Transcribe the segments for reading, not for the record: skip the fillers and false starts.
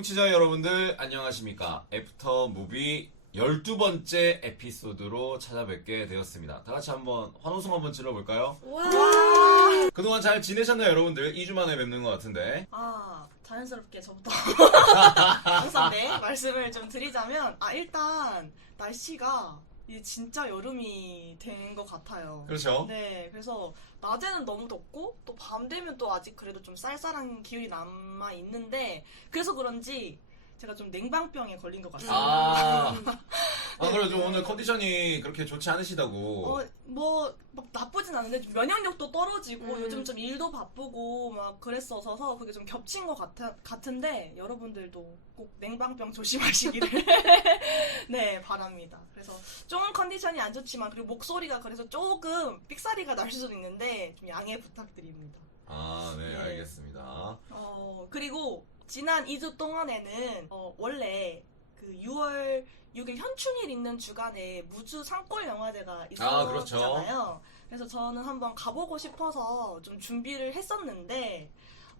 청취자 여러분들 안녕하십니까. 애프터 무비 12번째 에피소드로 찾아뵙게 되었습니다. 다 같이 한번 환호성 한번 질러볼까요? 와. 그동안 잘 지내셨나요 여러분들? 2주 만에 뵙는 것 같은데. 자연스럽게 저부터 항상 말씀을 좀 드리자면 일단 날씨가 이제 진짜 여름이 된 것 같아요. 그렇죠. 네, 그래서 낮에는 너무 덥고 또 밤 되면 또 아직 그래도 좀 쌀쌀한 기운이 남아 있는데 그래서 그런지 제가 좀 냉방병에 걸린 것 같습니다. 그래도 오늘 컨디션이 그렇게 좋지 않으시다고. 막 나쁘진 않은데 좀 면역력도 떨어지고 요즘 좀 일도 바쁘고 막 그랬어서 그게 좀 겹친 것 같은데 여러분들도 꼭 냉방병 조심하시기를 네 바랍니다. 그래서 좀 컨디션이 안 좋지만 그리고 목소리가 그래서 조금 삑사리가 날 수도 있는데 좀 양해 부탁드립니다. 네, 알겠습니다. 그리고 지난 2주 동안에는 원래 그 6월 6일 현충일 있는 주간에 무주 산골 영화제가 있었잖아요. 그렇죠. 그래서 저는 한번 가보고 싶어서 좀 준비를 했었는데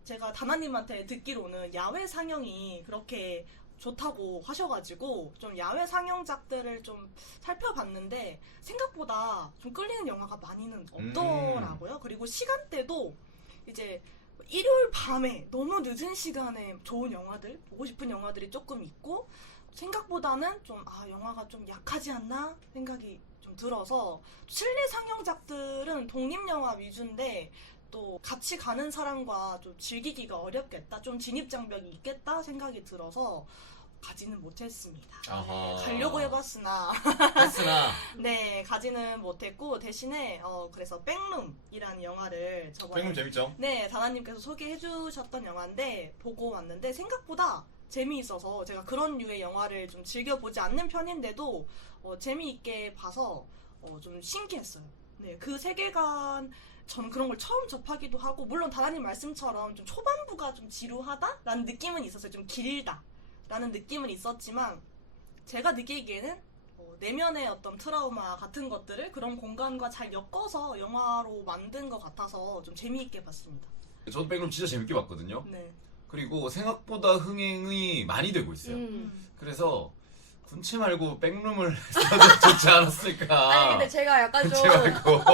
제가 다나님한테 듣기로는 야외 상영이 그렇게 좋다고 하셔가지고 좀 야외 상영작들을 좀 살펴봤는데 생각보다 좀 끌리는 영화가 많이는 없더라고요. 그리고 시간대도 이제 일요일 밤에 너무 늦은 시간에 좋은 영화들, 보고 싶은 영화들이 조금 있고 생각보다는 좀 영화가 좀 약하지 않나 생각이 좀 들어서 실내 상영작들은 독립영화 위주인데 또 같이 가는 사람과 좀 즐기기가 어렵겠다, 좀 진입장벽이 있겠다 생각이 들어서 가지는 못했습니다. 네, 가려고 해봤으나 네, 가지는 못했고 대신에 그래서 백룸이라는 영화를 저번에 백룸 재밌죠? 네, 다나님께서 소개해주셨던 영화인데 보고 왔는데 생각보다 재미있어서 제가 그런 류의 영화를 좀 즐겨보지 않는 편인데도 재미있게 봐서 좀 신기했어요. 네, 그 세계관 전 그런 걸 처음 접하기도 하고 물론 다나님 말씀처럼 좀 초반부가 좀 지루하다라는 느낌은 있었어요. 좀 길다 라는 느낌은 있었지만 제가 느끼기에는 내면의 어떤 트라우마 같은 것들을 그런 공간과 잘 엮어서 영화로 만든 것 같아서 좀 재미있게 봤습니다. 저도 백룸 진짜 재밌게 봤거든요. 네. 그리고 생각보다 흥행이 많이 되고 있어요. 그래서 군체 말고 백룸을 써도 좋지 않았을까. 아니 근데 제가 약간 군체 말고.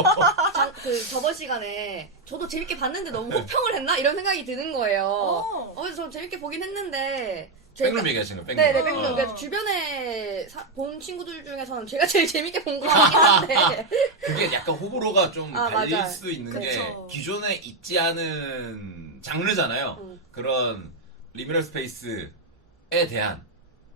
저번 시간에 저도 재밌게 봤는데 너무 호평을 했나? 이런 생각이 드는 거예요. 그래서 저 재밌게 보긴 했는데 백룸 얘기하시는 거예요? 네네, 백룸. 그래서 주변에 본 친구들 중에서는 제가 제일 재밌게 본 거 같긴 한데 그게 약간 호불호가 좀 갈릴 맞아요. 수 있는 그쵸. 게 기존에 있지 않은 장르잖아요. 그런 리미널 스페이스에 대한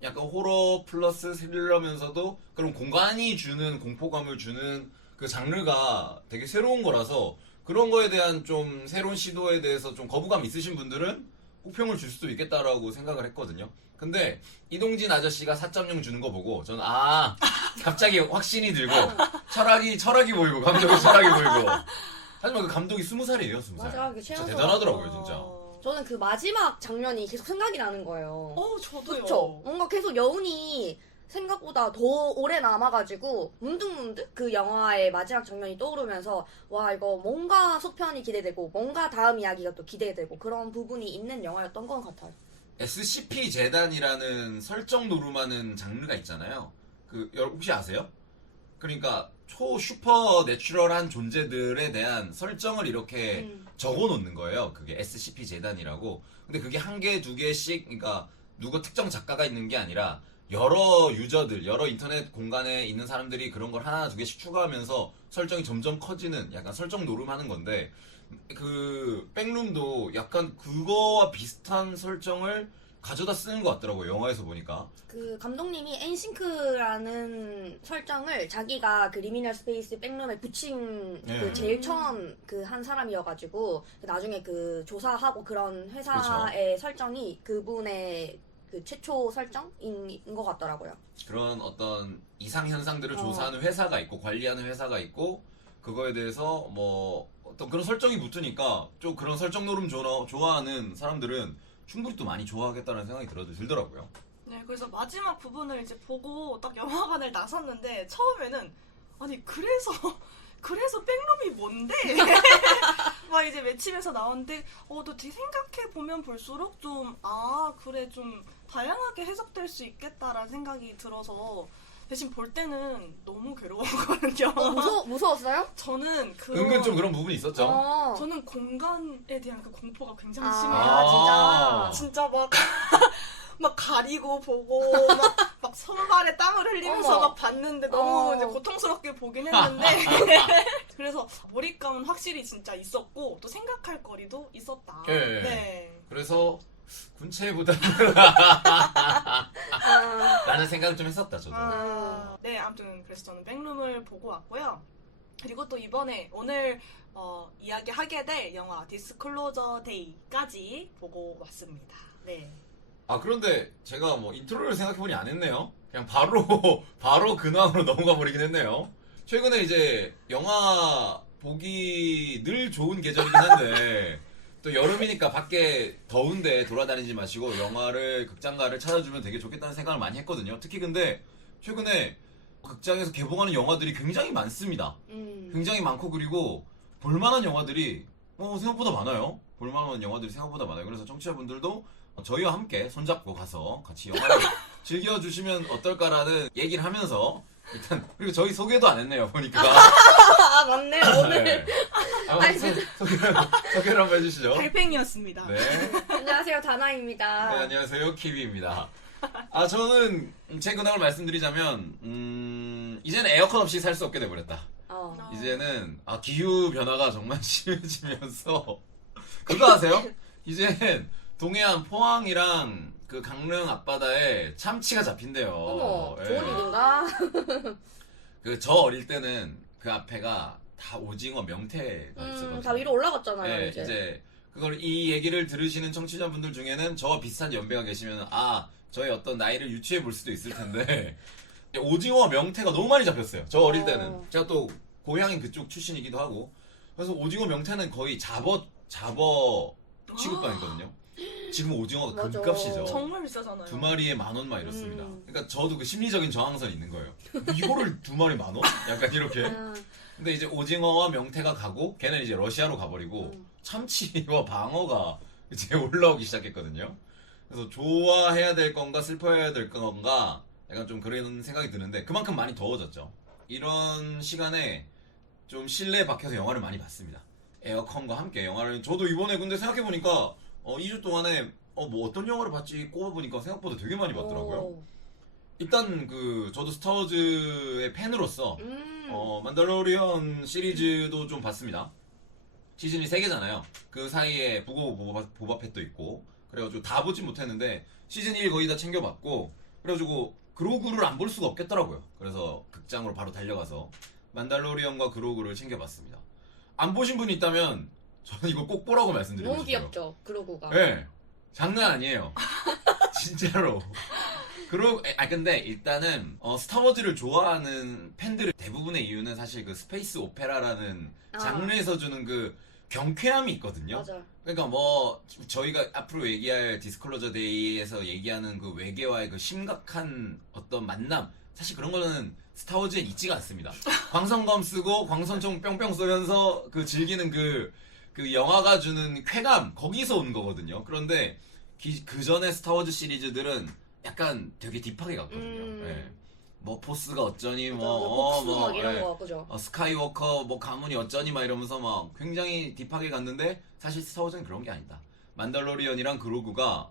약간 호러 플러스 스릴러면서도 그런 공간이 주는 공포감을 주는 그 장르가 되게 새로운 거라서 그런 거에 대한 좀 새로운 시도에 대해서 좀 거부감 있으신 분들은 호평을 줄 수도 있겠다라고 생각을 했거든요. 근데 이동진 아저씨가 4.0 주는 거 보고 저는 갑자기 확신이 들고 철학이 보이고 감독의 철학이 보이고. 하지만 그 감독이 20살이에요, 20살. 맞아, 그게 진짜 최연소라고. 대단하더라고요, 진짜. 저는 그 마지막 장면이 계속 생각이 나는 거예요. 저도요. 그쵸? 뭔가 계속 여운이 생각보다 더 오래 남아가지고 문득문득 그 영화의 마지막 장면이 떠오르면서 와 이거 뭔가 속편이 기대되고 뭔가 다음 이야기가 또 기대되고 그런 부분이 있는 영화였던 것 같아요. SCP 재단이라는 설정 노름하는 장르가 있잖아요. 혹시 아세요? 그러니까 슈퍼 내추럴한 존재들에 대한 설정을 이렇게 적어 놓는 거예요. 그게 SCP 재단이라고. 근데 그게 한 개, 두 개씩, 그러니까 누구 특정 작가가 있는 게 아니라 여러 유저들, 여러 인터넷 공간에 있는 사람들이 그런 걸 하나, 두 개씩 추가하면서 설정이 점점 커지는 약간 설정 노름하는 건데, 그 백룸도 약간 그거와 비슷한 설정을 가져다 쓰는 것 같더라고요. 영화에서 보니까. 그 감독님이 엔싱크라는 설정을 자기가 그 리미널 스페이스 백룸에 붙인 그 제일 처음 그 한 사람이어가지고 나중에 그 조사하고 그런 회사의 설정이 그분의 그 최초 설정인 것 같더라고요. 그런 어떤 이상 현상들을 조사하는 회사가 있고 관리하는 회사가 있고 그거에 대해서 뭐 어떤 그런 설정이 붙으니까 좀 그런 설정 노름 좋아하는 사람들은 충분히 또 많이 좋아하겠다는 생각이 들더라고요. 네, 그래서 마지막 부분을 이제 보고 딱 영화관을 나섰는데 처음에는 그래서 백룸이 뭔데? 막 이제 맺히면서 나오는데 또 생각해 보면 볼수록 좀 그래 좀 다양하게 해석될 수 있겠다라는 생각이 들어서 대신 볼 때는 너무 괴로웠거든요. 무서웠어요? 저는 은근 좀 그런 부분이 있었죠. 저는 공간에 대한 그 공포가 굉장히 아, 심해요. 진짜. 진짜 막 가리고 보고 막 손발에 땀을 흘리면서 어머. 막 봤는데 너무 어. 이제 고통스럽게 보긴 했는데 그래서 몰입감은 확실히 진짜 있었고 또 생각할 거리도 있었다. 예. 네. 그래서 군체보다는 라는 생각을 좀 했었다 저도. 네, 아무튼 그래서 저는 백룸을 보고 왔고요. 그리고 또 이번에 오늘 이야기하게 될 영화 디스클로저 데이까지 보고 왔습니다. 네. 아 그런데 제가 뭐 인트로를 생각해보니 안 했네요. 그냥 바로 근황으로 넘어가 버리긴 했네요. 최근에 이제 영화 보기 늘 좋은 계절이긴 한데 또 여름이니까 밖에 더운데 돌아다니지 마시고 영화를 극장가를 찾아주면 되게 좋겠다는 생각을 많이 했거든요. 특히 근데 최근에 극장에서 개봉하는 영화들이 굉장히 많습니다. 굉장히 많고 그리고 볼만한 영화들이 생각보다 많아요. 볼만한 영화들이 생각보다 많아요. 그래서 청취자분들도 저희와 함께 손잡고 가서 같이 영화를 즐겨주시면 어떨까라는 얘기를 하면서 일단 그리고 저희 소개도 안 했네요 보니까. 아 맞네 오늘. 네. 소개를 한번 해주시죠. 달팽이였습니다. 네. 안녕하세요 다나입니다. 네, 안녕하세요 키비입니다. 저는 제 근황을 말씀드리자면 이제는 에어컨 없이 살 수 없게 돼버렸다. 이제는 기후 변화가 정말 심해지면서 그거 아세요? 이젠 동해안 포항이랑 그 강릉 앞바다에 참치가 잡힌대요. 어머 예. 좋은 일인가? 저 어릴 때는 그 앞에가 다 오징어 명태가 있었거든요. 다 위로 올라갔잖아요 네, 이제. 이제 그걸 이 얘기를 들으시는 청취자분들 중에는 저와 비슷한 연배가 계시면 저의 어떤 나이를 유추해 볼 수도 있을 텐데 오징어 명태가 너무 많이 잡혔어요. 저 어릴 때는 제가 또 고향인 그쪽 출신이기도 하고 그래서 오징어 명태는 거의 잡어 취급반이거든요. 지금 오징어가 맞아. 금값이죠. 정말 비싸잖아요. 2마리에 10,000원 막 이렇습니다. 그러니까 저도 그 심리적인 저항선이 있는 거예요. 이거를 2마리 10,000원? 약간 이렇게. 근데 이제 오징어와 명태가 가고 걔는 이제 러시아로 가버리고 참치와 방어가 이제 올라오기 시작했거든요. 그래서 좋아해야 될 건가 슬퍼해야 될 건가 약간 좀 그런 생각이 드는데 그만큼 많이 더워졌죠. 이런 시간에 좀 실내에 박혀서 영화를 많이 봤습니다. 에어컨과 함께 영화를 저도 이번에 근데 생각해보니까 2주 동안에 뭐 어떤 영화를 봤지 꼽아보니까 생각보다 되게 많이 봤더라고요. 일단 저도 스타워즈의 팬으로서 만달로리언 시리즈도 좀 봤습니다. 시즌이 3개잖아요. 그 사이에 보바펫도 있고 그래가지고 다 보진 못했는데 시즌 1 거의 다 챙겨봤고 그래가지고 그로그를 안 볼 수가 없겠더라고요. 그래서 극장으로 바로 달려가서 만달로리언과 그로그를 챙겨봤습니다. 안 보신 분이 있다면 저는 이거 꼭 보라고 말씀드리고 너무 싶어요. 귀엽죠 그로구가. 네, 장난 아니에요. 진짜로. 근데 일단은 스타워즈를 좋아하는 팬들의 대부분의 이유는 사실 그 스페이스 오페라라는 장르에서 주는 그 경쾌함이 있거든요. 맞아. 그러니까 저희가 앞으로 얘기할 디스클로저 데이에서 얘기하는 그 외계와의 그 심각한 어떤 만남 사실 그런 거는 스타워즈엔 있지가 않습니다. 광선검 쓰고 광선총 뿅뿅 쏘면서 즐기는 그 영화가 주는 쾌감 거기서 오는 거거든요. 그런데 그 전에 스타워즈 시리즈들은 약간 되게 딥하게 갔거든요. 예. 포스가 어쩌니 복수 막 이런 거 그죠? 스카이워커 가문이 어쩌니 막 이러면서 막 굉장히 딥하게 갔는데 사실 스타워즈는 그런 게 아니다. 만달로리언이랑 그로그가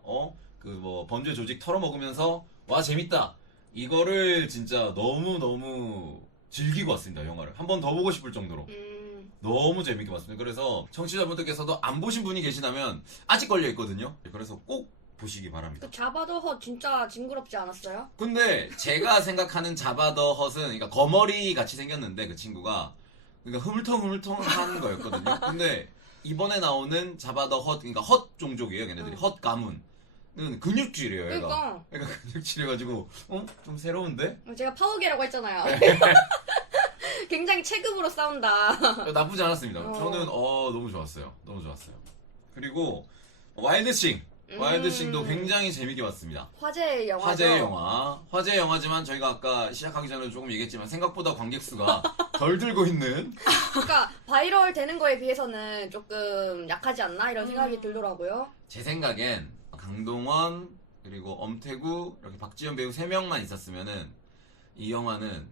범죄 조직 털어먹으면서 와 재밌다. 이거를 진짜 너무 즐기고 왔습니다. 영화를 한 번 더 보고 싶을 정도로 너무 재밌게 봤습니다. 그래서 청취자분들께서도 안 보신 분이 계시다면 아직 걸려 있거든요. 그래서 꼭 보시기 바랍니다. 그 자바 더 헛 진짜 징그럽지 않았어요? 근데 제가 생각하는 자바 더 헛은 그러니까 거머리 같이 생겼는데 그 친구가 그러니까 흐물텅흐물텅한 거였거든요. 근데 이번에 나오는 자바 더 헛 그러니까 헛 종족이에요. 걔네들이 헛 가문은 근육질이에요. 얘가. 그러니까 근육질해가지고 좀 새로운데? 제가 파워게라고 했잖아요. 굉장히 체급으로 싸운다. 나쁘지 않았습니다. 저는 너무 좋았어요. 너무 좋았어요. 그리고 와일드싱도 굉장히 재밌게 봤습니다. 화제의 영화죠. 화제의 영화지만 저희가 아까 시작하기 전에 조금 얘기했지만 생각보다 관객 수가 덜 들고 있는. 그러니까 바이럴 되는 거에 비해서는 조금 약하지 않나 이런 생각이 들더라고요. 제 생각엔 강동원, 그리고 엄태구, 이렇게 박지현 배우 3명만 있었으면은 이 영화는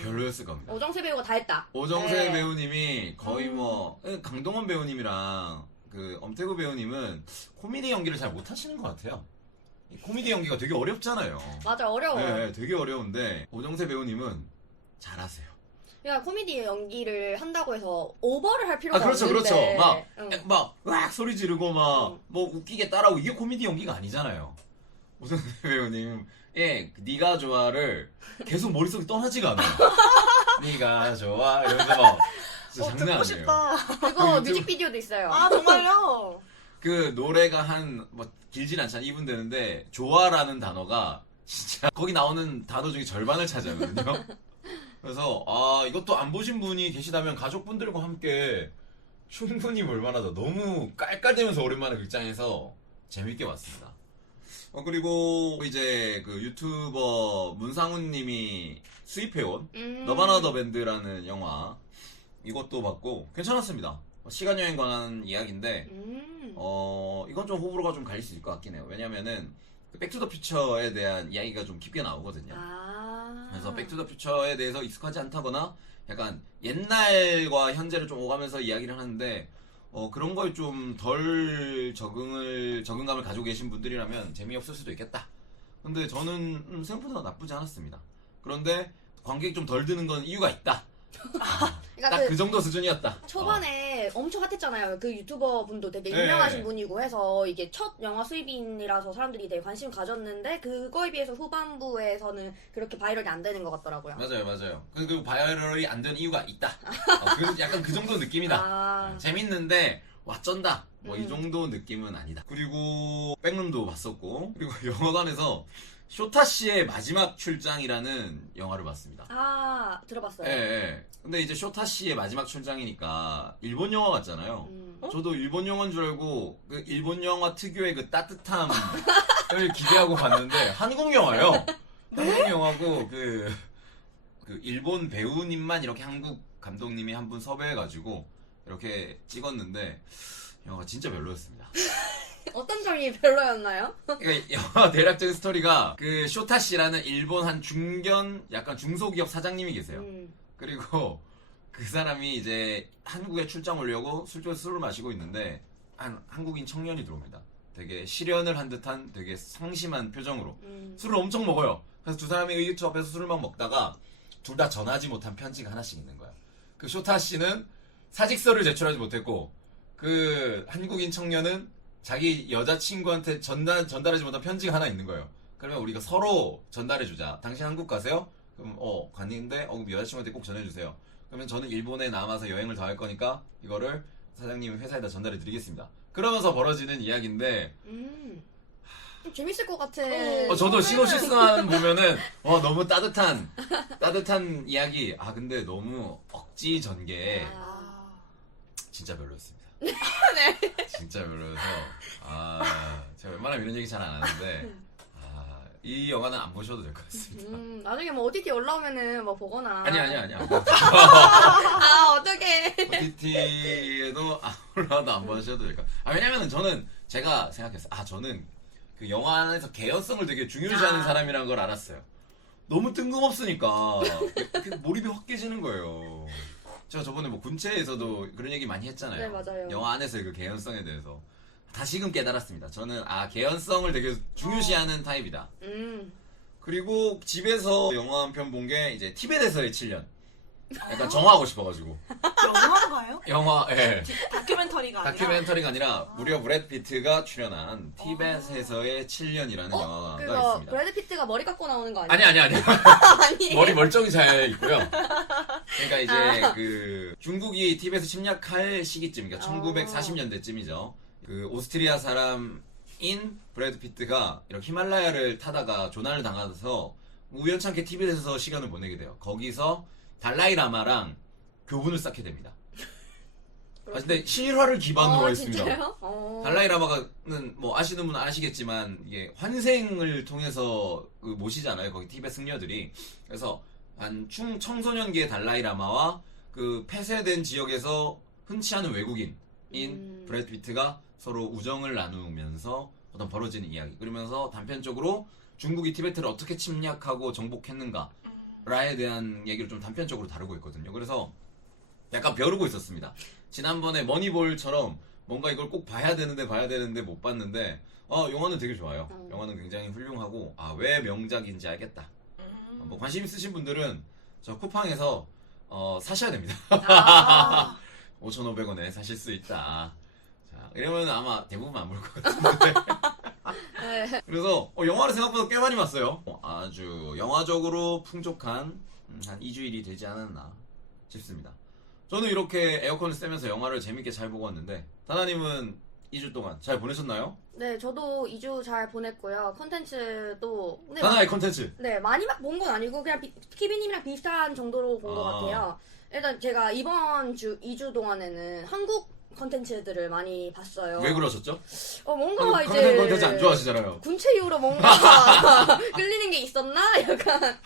별로였을 겁니다. 오정세 배우가 다 했다. 오정세 네. 배우님이 거의 뭐 강동원 배우님이랑 그 엄태구 배우님은 코미디 연기를 잘 못하시는 것 같아요. 이 코미디 연기가 되게 어렵잖아요. 맞아, 어려워. 네, 되게 어려운데 오정세 배우님은 잘하세요. 그러니까 코미디 연기를 한다고 해서 오버를 할 필요가 그렇죠, 없는데. 그렇죠. 막 으악 소리 지르고 막 뭐 웃기게 따라하고 이게 코미디 연기가 아니잖아요. 오정세 배우님, 네가 좋아를 계속 머릿속에 떠나지가 않아요. 네가 좋아 이러면서 막 진짜 장난 듣고 아니에요. 싶다. 그거 그 뮤직비디오도 있어요. 아, 정말요? 그 노래가 한 뭐 길진 않잖아요. 2분 되는데 좋아라는 단어가 진짜 거기 나오는 단어 중에 절반을 차지하거든요. 그래서 이것도 안 보신 분이 계시다면 가족분들과 함께 충분히 볼만하다. 너무 깔깔대면서 오랜만에 극장에서 재밌게 봤습니다. 그리고 이제 그 유튜버 문상훈님이 수입해온 너바나 더 밴드라는 영화, 이것도 봤고 괜찮았습니다. 시간여행 관한 이야기인데 이건 좀 호불호가 좀 갈릴 수 있을 것 같긴 해요. 왜냐면은 그 백투더퓨처에 대한 이야기가 좀 깊게 나오거든요. 그래서 백투더퓨처에 대해서 익숙하지 않다거나 약간 옛날과 현재를 좀 오가면서 이야기를 하는데 그런 거에 좀 덜 적응감을 가지고 계신 분들이라면 재미없을 수도 있겠다. 근데 저는 생각보다 나쁘지 않았습니다. 그런데 관객이 좀 덜 드는 건 이유가 있다. 그러니까 딱 그 정도 수준이었다. 초반에 엄청 핫했잖아요. 그 유튜버 분도 되게 네. 유명하신 분이고 해서 이게 첫 영화 수입인이라서 사람들이 되게 관심 가졌는데 그거에 비해서 후반부에서는 그렇게 바이럴이 안 되는 것 같더라고요. 맞아요. 그리고 바이럴이 안 되는 이유가 있다. 약간 그 정도 느낌이다. 재밌는데 와 쩐다. 뭐 이 정도 느낌은 아니다. 그리고 백룸도 봤었고, 그리고 영화관에서 쇼타 씨의 마지막 출장이라는 영화를 봤습니다. 들어봤어요. 예. 근데 이제 쇼타 씨의 마지막 출장이니까 일본 영화 같잖아요. 저도 일본 영화인 줄 알고 그 일본 영화 특유의 그 따뜻함을 기대하고 봤는데 한국 영화예요. 한국 영화고 그 일본 배우님만 이렇게 한국 감독님이 한 분 섭외해가지고 이렇게 찍었는데 영화가 진짜 별로였습니다. 어떤 점이 별로였나요? 그러니까 영화 대략적인 스토리가 그 쇼타 씨라는 일본 한 약간 중소기업 사장님이 계세요. 그리고 그 사람이 이제 한국에 출장 오려고 술집에서 술을 마시고 있는데 한 한국인 청년이 들어옵니다. 되게 실연을 한 듯한 되게 성심한 표정으로 술을 엄청 먹어요. 그래서 두 사람이 의기투 앞에서 술을 막 먹다가 둘 다 전하지 못한 편지가 하나씩 있는 거야. 그 쇼타 씨는 사직서를 제출하지 못했고 그 한국인 청년은 자기 여자친구한테 전달하지 못한 편지가 하나 있는 거예요. 그러면 우리가 서로 전달해주자. 당신 한국 가세요? 그럼 갔는데 그럼 여자친구한테 꼭 전해주세요. 그러면 저는 일본에 남아서 여행을 더 할 거니까 이거를 사장님 회사에다 전달해 드리겠습니다. 그러면서 벌어지는 이야기인데 좀 재밌을 것 같아. 저도 시노시스만 보면은 너무 따뜻한 이야기. 근데 너무 억지 전개. 진짜 별로였습니다. 네. 진짜 별로여서 제가 웬만하면 이런 얘기 잘 안 하는데 이 영화는 안 보셔도 될 것 같습니다. 나중에 뭐 OTT 올라오면은 뭐 보거나. 아니야. 어떡해. OTT에도 안 올라와도 안 보셔도 될 것 같아요. 왜냐면은 제가 생각했어요. 저는 그 영화 안에서 개연성을 되게 중요시하는 사람이라는 걸 알았어요. 너무 뜬금없으니까 몰입이 확 깨지는 거예요. 제가 저번에 뭐 군체에서도 그런 얘기 많이 했잖아요. 네, 맞아요. 영화 안에서의 그 개연성에 대해서 다시금 깨달았습니다. 저는 개연성을 되게 중요시하는 타입이다. 그리고 집에서 영화 한 편 본 게 이제 티벳에서의 7년. 약간 정화하고 싶어가지고. 영화인가요? 영화, 예. 다큐멘터리가 아니라? 다큐멘터리가 아니라 무려 브래드 피트가 출연한 티벳에서의 7년이라는 영화가 그거 있습니다. 브래드 피트가 머리 깎고 나오는 거 아니에요? 아니. 아니. 머리 멀쩡히 잘 있고요. 그러니까 이제 그 중국이 티벳을 침략할 시기쯤, 그러니까 1940년대쯤이죠. 그 오스트리아 사람인 브래드 피트가 이렇게 히말라야를 타다가 조난을 당해서 우연찮게 티벳에서 시간을 보내게 돼요. 거기서 달라이 라마랑 교분을 쌓게 됩니다. 근데 실화를 기반으로 했습니다. 진짜요? 달라이 라마는 뭐 아시는 분은 아시겠지만 이게 환생을 통해서 모시잖아요. 거기 티벳 승려들이. 그래서 한 청소년기의 달라이 라마와 그 폐쇄된 지역에서 흔치 않은 외국인인 브래드 피트가 서로 우정을 나누면서 어떤 벌어지는 이야기. 그러면서 단편적으로 중국이 티베트를 어떻게 침략하고 정복했는가에 대한 얘기를 좀 단편적으로 다루고 있거든요. 그래서 약간 벼르고 있었습니다. 지난번에 머니볼처럼 뭔가 이걸 꼭 봐야 되는데 못 봤는데 영화는 되게 좋아요. 영화는 굉장히 훌륭하고 왜 명작인지 알겠다. 뭐 관심 있으신 분들은 저 쿠팡에서 사셔야 됩니다. 아, 5,500원에 사실 수 있다. 자, 이러면 아마 대부분 안 볼 것 같은데. 네. 그래서 영화를 생각보다 꽤 많이 봤어요. 아주 영화적으로 풍족한 한 2주일이 되지 않았나 싶습니다. 저는 이렇게 에어컨을 쐬면서 영화를 재밌게 잘 보고 왔는데 다나님은 2주 동안 잘 보내셨나요? 네, 저도 2주 잘 보냈고요. 컨텐츠도 근데 하나의 컨텐츠. 네, 많이 막 본 건 아니고 그냥 키비님이랑 비슷한 정도로 본 것 같아요. 일단 제가 이번 2주 동안에는 한국 컨텐츠들을 많이 봤어요. 왜 그러셨죠? 뭔가 이제 컨텐츠 안 좋아하시잖아요. 군체 이후로 뭔가 끌리는 게 있었나? 약간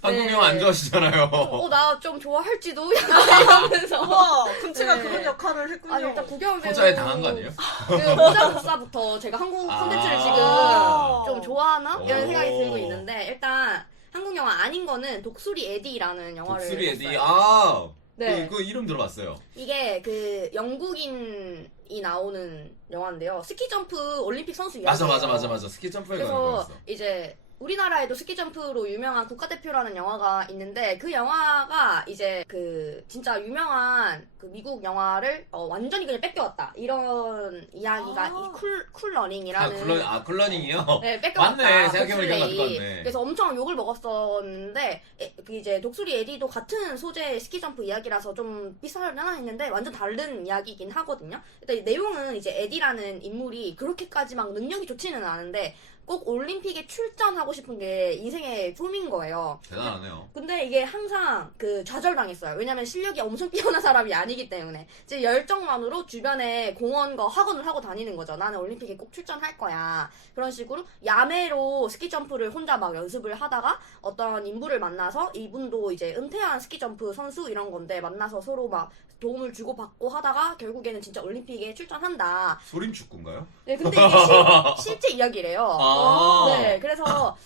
한국 영화 안 좋아하시잖아요. 나 좀 좋아할지도 약간 이러면서 와, 군체가 네. 그런 역할을 했군요. 일단 구경 배우 호자에 당한 거 아니에요? 그 모자 복사부터 제가 한국 콘텐츠를 지금 아. 좀 좋아하나? 이런 오. 생각이 들고 있는데 일단 한국 영화 아닌 거는 독수리 에디라는 영화를 독수리 에디. 봤어요. 네. 그 이름 들어봤어요. 이게 그 영국인이 나오는 영화인데요. 스키 점프 올림픽 선수 맞아. 이야기예요. 스키 점프에 관한 그래서 거였어. 이제 우리나라에도 스키점프로 유명한 국가대표라는 영화가 있는데 그 영화가 이제 그 진짜 유명한 그 미국 영화를 완전히 그냥 뺏겨왔다 이런 이야기가 이 쿨러닝이라는 쿨러닝이요? 네, 뺏겨왔다. 맞네. 생각해보니까 맞을 것 독수리. 같네. 그래서 엄청 욕을 먹었었는데 그 이제 독수리 에디도 같은 소재의 스키점프 이야기라서 좀 비슷하려나 했는데 완전 다른 이야기이긴 하거든요. 일단 이 내용은 이제 에디라는 인물이 그렇게까지 막 능력이 좋지는 않은데 꼭 올림픽에 출전하고 싶은 게 인생의 꿈인 거예요. 대단하네요. 근데 이게 항상 그 좌절당했어요. 왜냐면 실력이 엄청 뛰어난 사람이 아니기 때문에. 이제 열정만으로 주변에 공원과 학원을 하고 다니는 거죠. 나는 올림픽에 꼭 출전할 거야. 그런 식으로 야매로 스키점프를 혼자 막 연습을 하다가 어떤 인물을 만나서 이분도 이제 은퇴한 스키점프 선수 이런 건데 만나서 서로 막 도움을 주고받고 하다가 결국에는 진짜 올림픽에 출전한다. 소림축구인가요? 네, 근데 이게 실제 이야기래요. 네, 그래서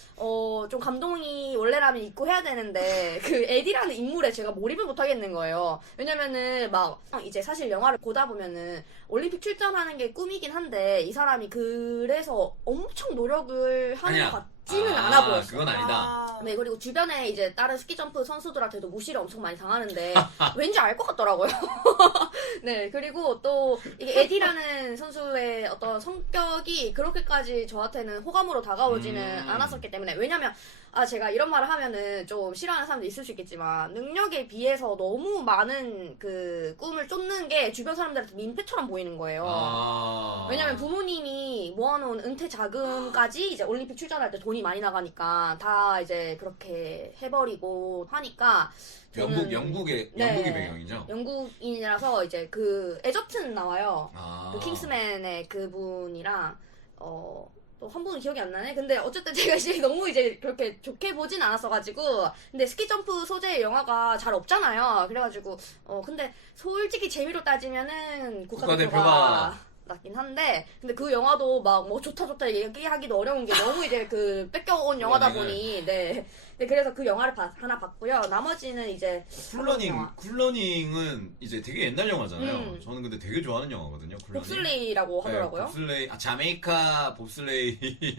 좀 감동이 원래라면 있고 해야 되는데 그 에디라는 인물에 제가 몰입을 못 하겠는 거예요. 왜냐면은 막 이제 사실 영화를 보다 보면은 올림픽 출전하는 게 꿈이긴 한데 이 사람이 그래서 엄청 노력을 하는 것 같지는 않아 보였어요. 그건 아니다. 네, 그리고 주변에 이제 다른 스키점프 선수들한테도 무시를 엄청 많이 당하는데 왠지 알 것 같더라고요. 네, 그리고 또 이게 에디라는 선수의 어떤 성격이 그렇게까지 저한테는 호감으로 다가오지는 않았었기 때문에 왜냐면 제가 이런 말을 하면은 좀 싫어하는 사람도 있을 수 있겠지만 능력에 비해서 너무 많은 그 꿈을 쫓는 게 주변 사람들한테 민폐처럼 보이는 거예요. 왜냐면 부모님이 모아놓은 은퇴 자금까지 이제 올림픽 출전할 때 돈이 많이 나가니까 다 이제 그렇게 해버리고 하니까 영국의 배경이죠? 영국인이라서 이제 그 에저튼 나와요. 아. 그 킹스맨의 그분이랑 또 한 분은 기억이 안 나네. 근데 어쨌든 제가 이제 너무 이제 그렇게 좋게 보진 않았어가지고 근데 스키점프 소재의 영화가 잘 없잖아요. 그래가지고 근데 솔직히 재미로 따지면은 국가대표가 낫긴 한데 근데 그 영화도 막 뭐 좋다 얘기하기도 어려운 게 너무 이제 그 뺏겨온 영화다 보니 네 그래서 그 영화를 하나 봤고요. 나머지는 이제 쿨러닝은 이제 되게 옛날 영화잖아요. 저는 근데 되게 좋아하는 영화거든요. 쿨러닝. 봅슬레이라고 하더라고요. 네, 봅슬레이, 자메이카 봅슬레이에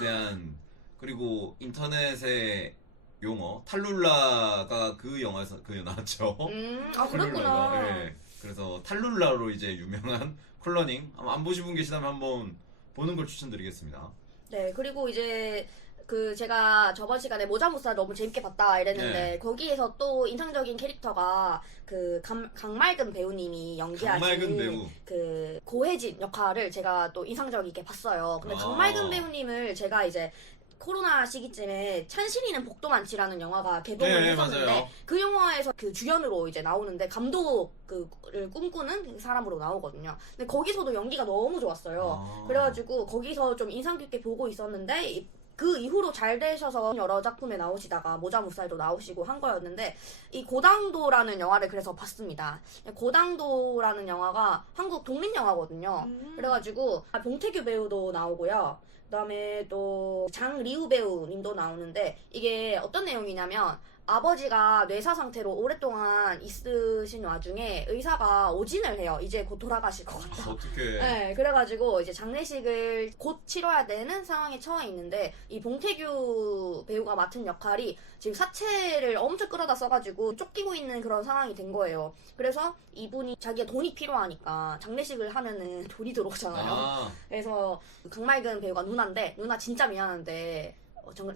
대한 그리고 인터넷의 용어 탈룰라가 그 영화에서 나왔죠. 그렇구나. 네, 그래서 탈룰라로 이제 유명한 쿨러닝 안 보신 분 계시다면 한번 보는 걸 추천드리겠습니다. 네, 그리고 이제 그 제가 저번 시간에 모자무사 너무 재밌게 봤다 이랬는데 네. 거기에서 또 인상적인 캐릭터가 그 강말근 배우님이 연기하신 배우. 그 고혜진 역할을 제가 또 인상적이게 봤어요. 근데 강말근 배우님을 제가 이제 코로나 시기쯤에 찬실이는 복도 많지라는 영화가 개봉을 했었는데 맞아요. 그 영화에서 그 주연으로 이제 나오는데 감독을 꿈꾸는 사람으로 나오거든요. 근데 거기서도 연기가 너무 좋았어요. 그래가지고 거기서 좀 인상 깊게 보고 있었는데 그 이후로 잘 되셔서 여러 작품에 나오시다가 모자무사히도 나오시고 한 거였는데 이 고당도라는 영화를 그래서 봤습니다. 고당도라는 영화가 한국 독립영화거든요. 그래가지고 봉태규 배우도 나오고요. 그다음에 또 장리우 배우님도 나오는데 이게 어떤 내용이냐면 아버지가 뇌사 상태로 오랫동안 있으신 와중에 의사가 오진을 해요. 이제 곧 돌아가실 것 같다. 어떻게? 네, 그래가지고 이제 장례식을 곧 치러야 되는 상황에 처해 있는데 이 봉태규 배우가 맡은 역할이 지금 사체를 엄청 끌어다 써가지고 쫓기고 있는 그런 상황이 된 거예요. 그래서 이분이 자기가 돈이 필요하니까 장례식을 하면은 돈이 들어오잖아요. 아, 그래서 강말근 배우가 누나인데 누나 진짜 미안한데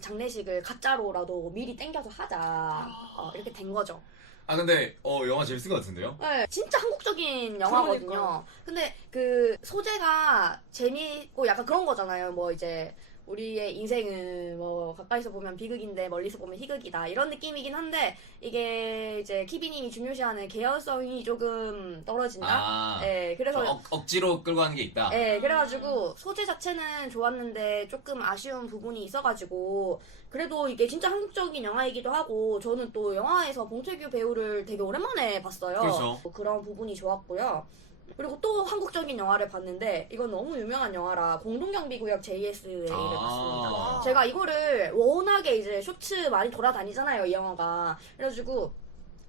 장례식을 가짜로라도 미리 땡겨서 하자 이렇게 된 거죠. 아 근데 영화 재밌을 것 같은데요? 네, 진짜 한국적인 영화거든요. 그러니까요. 근데 그 소재가 재미있고 약간 그런 거잖아요. 뭐 이제 우리의 인생은 뭐 가까이서 보면 비극인데 멀리서 보면 희극이다 이런 느낌이긴 한데 이게 이제 키비님이 중요시하는 개연성이 조금 떨어진다. 아, 네, 그래서 억지로 끌고 가는 게 있다. 네, 그래가지고 소재 자체는 좋았는데 조금 아쉬운 부분이 있어가지고 그래도 이게 진짜 한국적인 영화이기도 하고 저는 또 영화에서 봉태규 배우를 되게 오랜만에 봤어요. 그렇죠. 그런 부분이 좋았고요. 그리고 또 한국적인 영화를 봤는데 이건 너무 유명한 영화라 공동경비구역 JSA를 봤습니다. 아, 제가 이거를 워낙에 이제 쇼츠 많이 돌아다니잖아요, 이 영화가. 그래가지고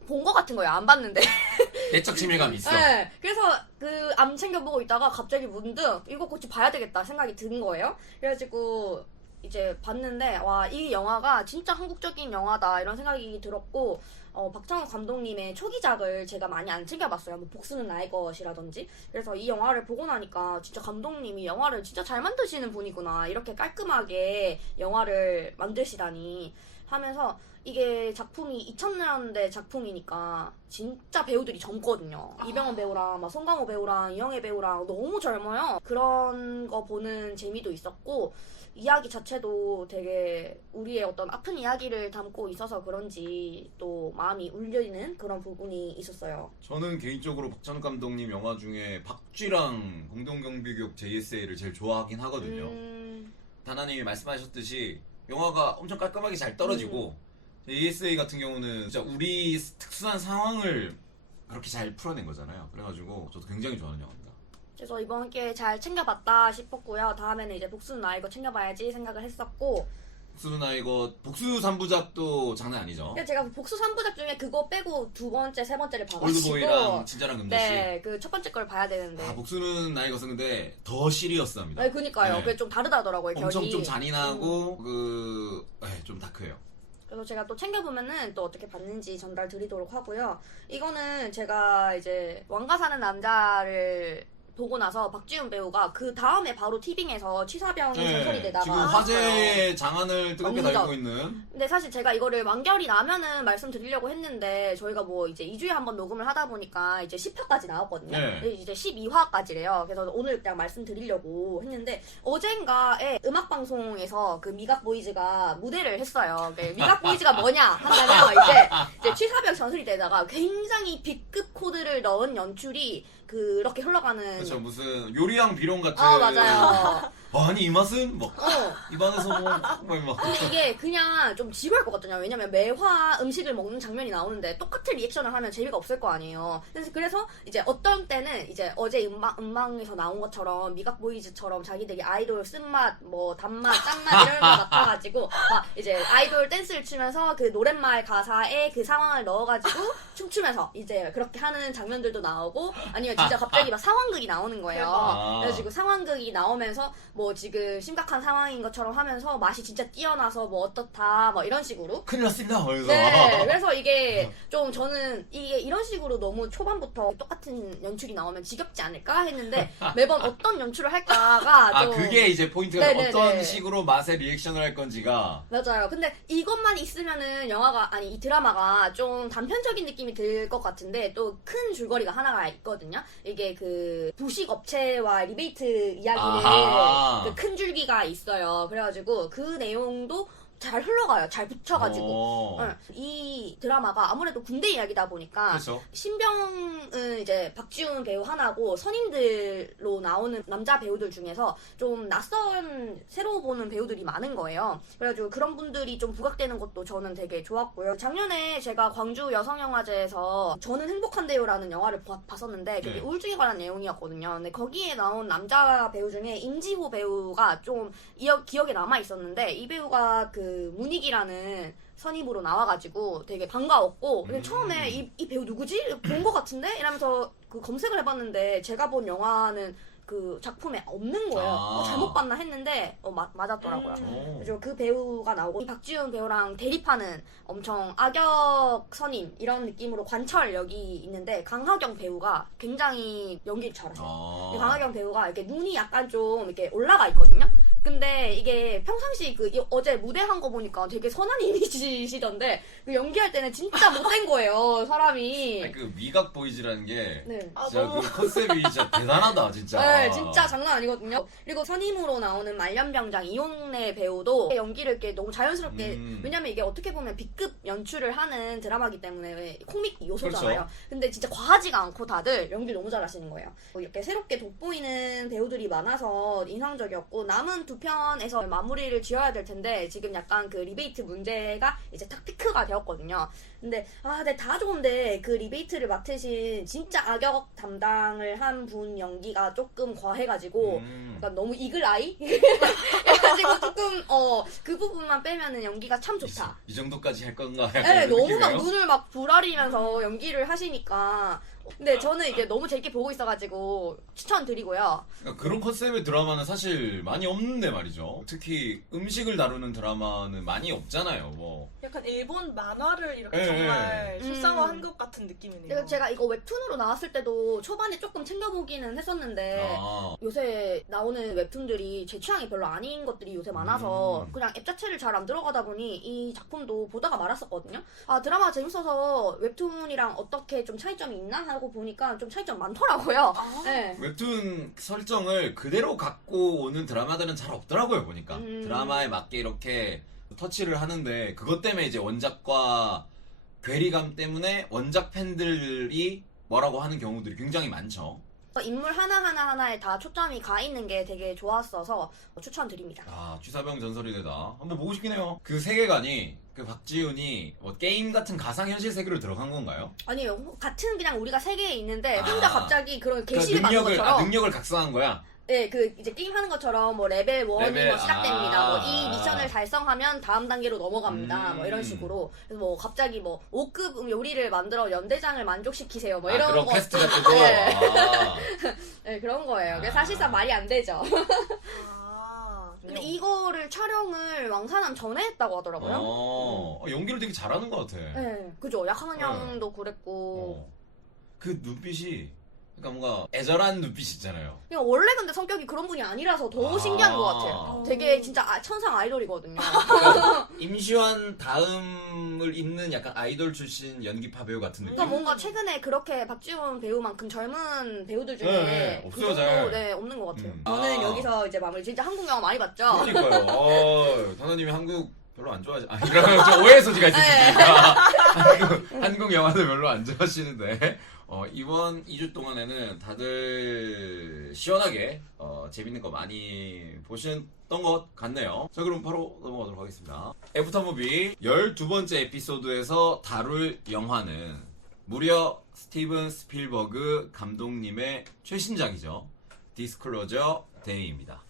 본 거 같은 거예요. 안 봤는데. 내적 친밀감이 있어. 네, 그래서 그 안 챙겨보고 있다가 갑자기 문득 이거 꼭 봐야 되겠다 생각이 든 거예요. 그래가지고 이제 봤는데 와, 이 영화가 진짜 한국적인 영화다 이런 생각이 들었고 박찬욱 감독님의 초기작을 제가 많이 안 챙겨봤어요. 뭐 복수는 나의 것이라든지. 그래서 이 영화를 보고 나니까 진짜 감독님이 영화를 진짜 잘 만드시는 분이구나. 이렇게 깔끔하게 영화를 만드시다니 하면서 이게 작품이 2000년대 작품이니까 진짜 배우들이 젊거든요. 이병헌 배우랑 막 송강호 배우랑 이영애 배우랑 너무 젊어요. 그런 거 보는 재미도 있었고 이야기 자체도 되게 우리의 어떤 아픈 이야기를 담고 있어서 그런지 또 마음이 울리는 그런 부분이 있었어요. 저는 개인적으로 박찬욱 감독님 영화 중에 박쥐랑 공동경비구역 JSA를 제일 좋아하긴 하거든요. 다나님이 말씀하셨듯이 영화가 엄청 깔끔하게 잘 떨어지고 JSA 같은 경우는 진짜 우리 특수한 상황을 그렇게 잘 풀어낸 거잖아요. 그래가지고 저도 굉장히 좋아하는 영화입니다. 그래서 이번 기회에 잘 챙겨봤다 싶었고요. 다음에는 이제 복수는 나 이거 챙겨봐야지 생각을 했었고 복수나 이거 복수 3부작도 장난 아니죠. 근데 제가 복수 3부작 중에 그거 빼고 두 번째, 세 번째를 봐가지고 올드보이랑 진짜랑 금자씨. 네, 그 첫 번째 걸 봐야 되는데 아, 복수는 나의 것은 근데 더 시리어스합니다. 네, 그니까요. 네. 그게 좀 다르다더라고요, 결이. 엄청 좀 잔인하고 좀 다크해요. 그래서 제가 또 챙겨보면은 또 어떻게 봤는지 전달 드리도록 하고요. 이거는 제가 이제 왕가 사는 남자를 보고 나서 박지훈 배우가 그 다음에 바로 티빙에서 취사병이 전설이 되다가 지금 했어요. 화제의 장안을 뜨겁게 완전. 달고 있는. 근데 사실 제가 이거를 완결이 나면은 말씀드리려고 했는데 저희가 뭐 이제 2주에 한 번 녹음을 하다 보니까 이제 10화까지 나왔거든요. 네. 이제 12화까지래요. 그래서 오늘 그냥 말씀드리려고 했는데 어젠가에 음악방송에서 그 미각보이즈가 무대를 했어요. 미각보이즈가 뭐냐 한다면 이제 취사병 전설이 되다가 굉장히 B급 코드를 넣은 연출이 그렇게 흘러가는 그렇죠. 무슨 요리왕 비룡 같은. 맞아요. 아니 이 맛은 막 입안에서 막. 근데 이게 그냥 좀 지루할 것 같잖아요. 왜냐면 매화 음식을 먹는 장면이 나오는데 똑같은 리액션을 하면 재미가 없을 거 아니에요. 그래서 이제 어떤 때는 이제 어제 음방에서 나온 것처럼 미각보이즈처럼 자기들이 아이돌 쓴맛, 뭐 단맛, 짠맛 이런 거 맡아가지고 막 이제 아이돌 댄스를 추면서 그 노랫말 가사에 그 상황을 넣어가지고 춤추면서 이제 그렇게 하는 장면들도 나오고 아니면 진짜 갑자기 막 상황극이 나오는 거예요. 그래가지고 상황극이 나오면서 뭐 지금 심각한 상황인 것처럼 하면서 맛이 진짜 뛰어나서 뭐 어떻다 뭐 이런 식으로 큰일 났습니다. 그래서. 네, 그래서 이게 좀 저는 이게 이런 식으로 너무 초반부터 똑같은 연출이 나오면 지겹지 않을까 했는데 매번 어떤 연출을 할까가 좀 그게 이제 포인트가 네네네. 어떤 식으로 맛의 리액션을 할 건지가. 맞아요. 근데 이것만 있으면은 영화가 아니 이 드라마가 좀 단편적인 느낌이 들 것 같은데 또 큰 줄거리가 하나가 있거든요. 이게 그 부식 업체와 리베이트 이야기를 그 큰 줄기가 있어요. 그래가지고 그 내용도 잘 흘러가요. 잘 붙여가지고. 어. 네. 이 드라마가 아무래도 군대 이야기다 보니까 그렇죠. 신병은 이제 박지훈 배우 하나고 선임들로 나오는 남자 배우들 중에서 좀 낯선 새로 보는 배우들이 많은 거예요. 그래가지고 그런 분들이 좀 부각되는 것도 저는 되게 좋았고요. 작년에 제가 광주 여성영화제에서 저는 행복한데요라는 영화를 봤었는데 그게 네. 우울증에 관한 내용이었거든요. 근데 거기에 나온 남자 배우 중에 임지호 배우가 좀 기억에 남아 있었는데 이 배우가 그 문익이라는 선임으로 나와가지고 되게 반가웠고 근데 처음에 이 배우 누구지? 본 것 같은데? 이러면서 그 검색을 해봤는데 제가 본 영화는 그 작품에 없는 거예요. 잘못 봤나 했는데 맞았더라고요. 그래서 그 배우가 나오고 이 박지훈 배우랑 대립하는 엄청 악역 선임 이런 느낌으로 관철역이 있는데 강하경 배우가 굉장히 연기를 잘하세요. 이 강하경 배우가 이렇게 눈이 약간 좀 이렇게 올라가 있거든요. 근데 이게 평상시 어제 무대 한 거 보니까 되게 선한 이미지시던데 그 연기할 때는 진짜 못된 거예요, 사람이. 아니, 그 미각 보이즈라는 게 네. 진짜 너무- 그 컨셉이 진짜 대단하다 진짜. 네, 진짜 장난 아니거든요. 그리고 선임으로 나오는 말년병장 이용래 배우도 연기를 이렇게 너무 자연스럽게 왜냐면 이게 어떻게 보면 B급 연출을 하는 드라마기 때문에 코믹 요소잖아요. 그렇죠. 근데 진짜 과하지가 않고 다들 연기 너무 잘하시는 거예요. 이렇게 새롭게 돋보이는 배우들이 많아서 인상적이었고 남은 두 편에서 마무리를 지어야 될 텐데 지금 약간 그 리베이트 문제가 이제 딱 피크가 되었거든요. 근데 근데 다 좋은데 그 리베이트를 맡으신 진짜 악역 담당을 한 분 연기가 조금 과해가지고 약간 너무 이글 아이 해가지고 조금 그 부분만 빼면은 연기가 참 좋다. 이 정도까지 할 건가? 네, 너무 막 느낌이에요? 눈을 막 부라리면서 연기를 하시니까. 근데 저는 이게 너무 재밌게 보고 있어가지고 추천드리고요. 그러니까 그런 컨셉의 드라마는 사실 많이 없는데 말이죠. 특히 음식을 다루는 드라마는 많이 없잖아요. 뭐 약간 일본 만화를 이렇게 예, 정말 예. 실상화한 것 같은 느낌이네요. 그리고 제가 이거 웹툰으로 나왔을 때도 초반에 조금 챙겨보기는 했었는데 요새 나오는 웹툰들이 제 취향이 별로 아닌 것들이 요새 많아서 그냥 앱 자체를 잘 안 들어가다 보니 이 작품도 보다가 말았었거든요. 드라마가 재밌어서 웹툰이랑 어떻게 좀 차이점이 있나 하고 보니까 좀 차이점 많더라고요. 네. 웹툰 설정을 그대로 갖고 오는 드라마들은 잘 없더라고요 보니까. 드라마에 맞게 이렇게 터치를 하는데 그것 때문에 이제 원작과 괴리감 때문에 원작 팬들이 뭐라고 하는 경우들이 굉장히 많죠. 인물 하나하나에 다 초점이 가 있는 게 되게 좋았어서 추천드립니다. 쥐사병 전설이 되다. 한번 보고 싶긴 해요. 그 세계관이 그 박지훈이 뭐 게임 같은 가상현실 세계로 들어간 건가요? 아니에요. 같은 그냥 우리가 세계에 있는데 혼자 갑자기 그런 그 게시를 받는 것처럼 능력을 각성한 거야? 네, 그 이제 게임 하는 것처럼 뭐 레벨 1이 뭐 시작됩니다. 뭐 이 미션을 달성하면 다음 단계로 넘어갑니다. 뭐 이런 식으로. 그래서 뭐 갑자기 뭐 5급 요리를 만들어 연대장을 만족시키세요. 뭐 이런 그런 거. 퀘스트 같은 거. 네. 네, 그런 거예요. 그래서 사실상 말이 안 되죠. 근데 이거를 촬영을 왕산암 전에 했다고 하더라고요. 연기를 되게 잘하는 것 같아. 네, 그죠. 약한 형도 그랬고. 그 눈빛이 그러니까 뭔가 애절한 눈빛 있잖아요. 그냥 원래 근데 성격이 그런 분이 아니라서 더 신기한 것 같아요. 되게 진짜 천상 아이돌이거든요. 그러니까 임시완 다음을 잇는 약간 아이돌 출신 연기파 배우 같은 느낌. 그러니까 뭔가 최근에 그렇게 박지훈 배우만큼 젊은 배우들 중에 네, 그 없어요, 정도, 잘. 없는 것 같아요. 음. 저는 여기서 이제 마무리. 진짜 한국 영화 많이 봤죠? 그러니까요. 다나님이 한국 별로 안 좋아하지. 이러면 좀 오해 소지가 있을 수 있으니까. 한국 영화는 별로 안 좋아하시는데. 이번 2주 동안에는 다들 시원하게 재밌는 거 많이 보셨던 것 같네요. 자, 그럼 바로 넘어가도록 하겠습니다. 애프터무비 12번째 에피소드에서 다룰 영화는 무려 스티븐 스필버그 감독님의 최신작이죠. 디스클로저 데이입니다.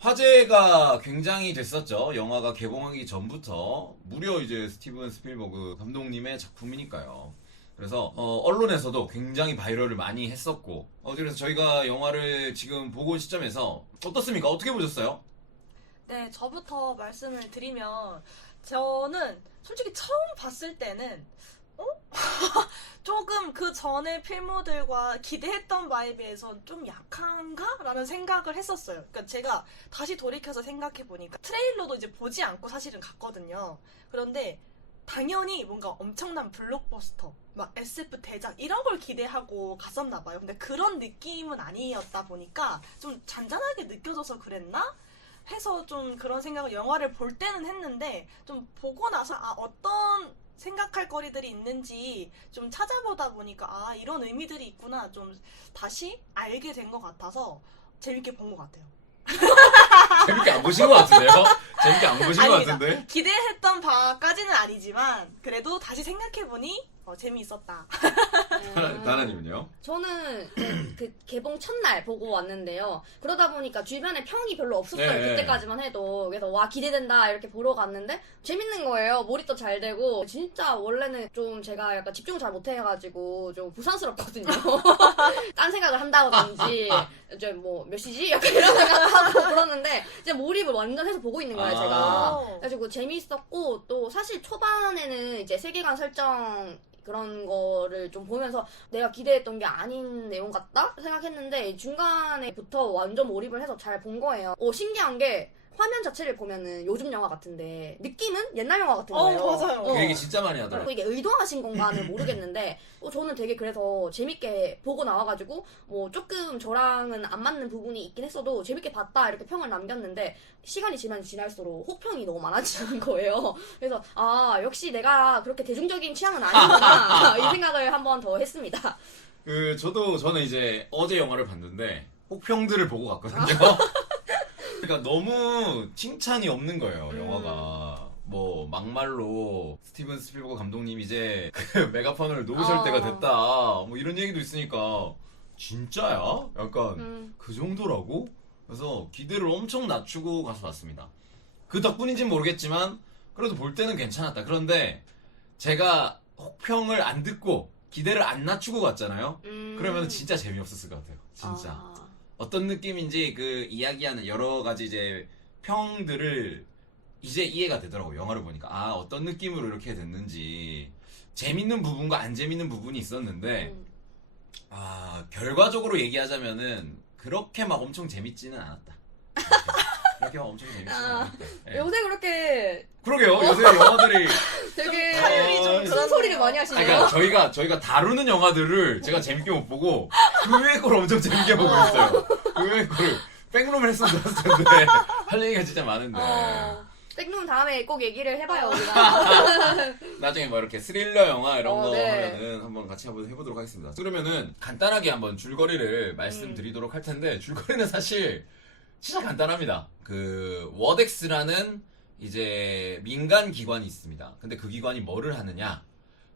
화제가 굉장히 됐었죠. 영화가 개봉하기 전부터 무려 이제 스티븐 스필버그 감독님의 작품이니까요. 그래서 언론에서도 굉장히 바이럴을 많이 했었고 그래서 저희가 영화를 지금 보고 온 시점에서 어떻습니까? 어떻게 보셨어요? 네, 저부터 말씀을 드리면 저는 솔직히 처음 봤을 때는 조금 그 전에 필모들과 기대했던 바에 비해서 좀 약한가? 라는 생각을 했었어요. 그러니까 제가 다시 돌이켜서 생각해보니까 트레일러도 이제 보지 않고 사실은 갔거든요. 그런데 당연히 뭔가 엄청난 블록버스터, 막 SF 대작 이런 걸 기대하고 갔었나 봐요. 근데 그런 느낌은 아니었다 보니까 좀 잔잔하게 느껴져서 그랬나? 해서 좀 그런 생각을 영화를 볼 때는 했는데 좀 보고 나서 어떤 생각할 거리들이 있는지 좀 찾아보다 보니까 이런 의미들이 있구나 좀 다시 알게 된 것 같아서 재밌게 본 것 같아요. 재밌게 안 보신 것 같은데요? 재밌게 안 보신 것 아닙니다. 같은데? 기대했던 바까지는 아니지만 그래도 다시 생각해보니 재미있었다. 나나님은요? 저는 이제 그 개봉 첫날 보고 왔는데요. 그러다 보니까 주변에 평이 별로 없었어요. 네. 그때까지만 해도. 그래서 와 기대된다 이렇게 보러 갔는데 재밌는 거예요. 몰입도 잘 되고 진짜 원래는 좀 제가 약간 집중을 잘 못해가지고 좀 부산스럽거든요. 딴 생각을 한다든지 이제 뭐 몇 시지? 약간 이런 생각하고 그러는데 이제 몰입을 완전 해서 보고 있는 거예요. 제가. 그래가지고 재밌었고 또 사실 초반에는 이제 세계관 설정 그런 거를 좀 보면서 내가 기대했던 게 아닌 내용 같다 생각했는데 중간에부터 완전 몰입을 해서 잘 본 거예요. 신기한 게 화면 자체를 보면은 요즘 영화 같은데 느낌은 옛날 영화 같은 거예요. 맞아요. 그 얘기 진짜 많이 하더라고요. 그리고 이게 의도하신 건가는 모르겠는데 저는 되게 그래서 재밌게 보고 나와가지고 뭐 조금 저랑은 안 맞는 부분이 있긴 했어도 재밌게 봤다 이렇게 평을 남겼는데 시간이 지날수록 혹평이 너무 많아지는 거예요. 그래서 역시 내가 그렇게 대중적인 취향은 아니구나 이 생각을 한 번 더 했습니다. 저는 이제 어제 영화를 봤는데 혹평들을 보고 갔거든요. 그러니까 너무 칭찬이 없는 거예요, 영화가. 뭐 막말로 스티븐 스필버그 감독님 이제 그 메가폰을 놓으실 때가 됐다. 뭐 이런 얘기도 있으니까 진짜야? 약간 그 정도라고? 그래서 기대를 엄청 낮추고 가서 봤습니다. 그 덕분인지는 모르겠지만 그래도 볼 때는 괜찮았다. 그런데 제가 혹평을 안 듣고 기대를 안 낮추고 갔잖아요. 그러면 진짜 재미없었을 것 같아요. 진짜. 어떤 느낌인지 그 이야기하는 여러 가지 이제 평들을 이제 이해가 되더라고요. 영화를 보니까 어떤 느낌으로 이렇게 됐는지 재밌는 부분과 안 재밌는 부분이 있었는데 결과적으로 얘기하자면은 그렇게 막 엄청 재밌지는 않았다. 그렇게 막 엄청 재밌지는 않았다. 예. 요새 그렇게 그러게요. 요새 영화들이 되게 타율이 좀 큰 소리를 많이 하시네요. 그러니까 저희가 다루는 영화들을 제가 재밌게 못 보고 그 외의 걸 엄청 재밌게 보고 있어요. 그 외의 거를 백룸을 했으면 좋았을 텐데 할 얘기가 진짜 많은데 백룸 다음에 꼭 얘기를 해봐요 우리가. 나중에 뭐 이렇게 스릴러 영화 이런 거 네. 하면은 한번 같이 한번 해보도록 하겠습니다. 그러면은 간단하게 한번 줄거리를 말씀드리도록 할 텐데 줄거리는 사실 진짜 간단합니다. 그 워덱스라는 이제 민간 기관이 있습니다. 근데 그 기관이 뭐를 하느냐?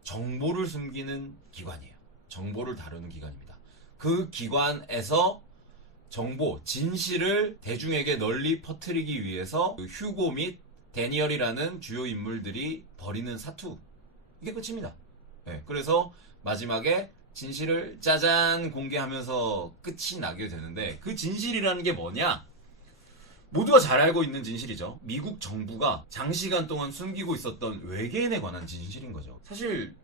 정보를 숨기는 기관이에요. 정보를 다루는 기관입니다. 그 기관에서 정보, 진실을 대중에게 널리 퍼뜨리기 위해서 그 휴고 및 데니얼이라는 주요 인물들이 벌이는 사투. 이게 끝입니다. 네, 그래서 마지막에 진실을 짜잔 공개하면서 끝이 나게 되는데 그 진실이라는 게 뭐냐? 모두가 잘 알고 있는 진실이죠. 미국 정부가 장시간 동안 숨기고 있었던 외계인에 관한 진실인 거죠. 사실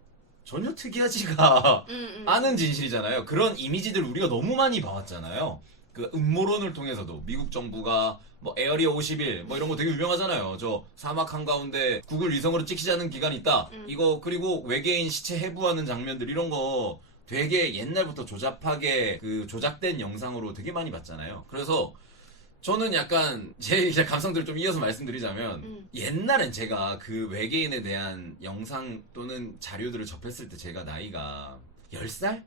전혀 특이하지가 않은 진실이잖아요. 그런 이미지들 우리가 너무 많이 봐왔잖아요. 그 음모론을 통해서도 미국 정부가 뭐 에어리어 51 뭐 이런 거 되게 유명하잖아요. 저 사막 한가운데 구글 위성으로 찍히자는 기관이 있다. 이거 그리고 외계인 시체 해부하는 장면들 이런 거 되게 옛날부터 조잡하게 그 조작된 영상으로 되게 많이 봤잖아요. 그래서 저는 약간 제 이제 감성들을 좀 이어서 말씀드리자면 옛날엔 제가 그 외계인에 대한 영상 또는 자료들을 접했을 때 제가 나이가 10살?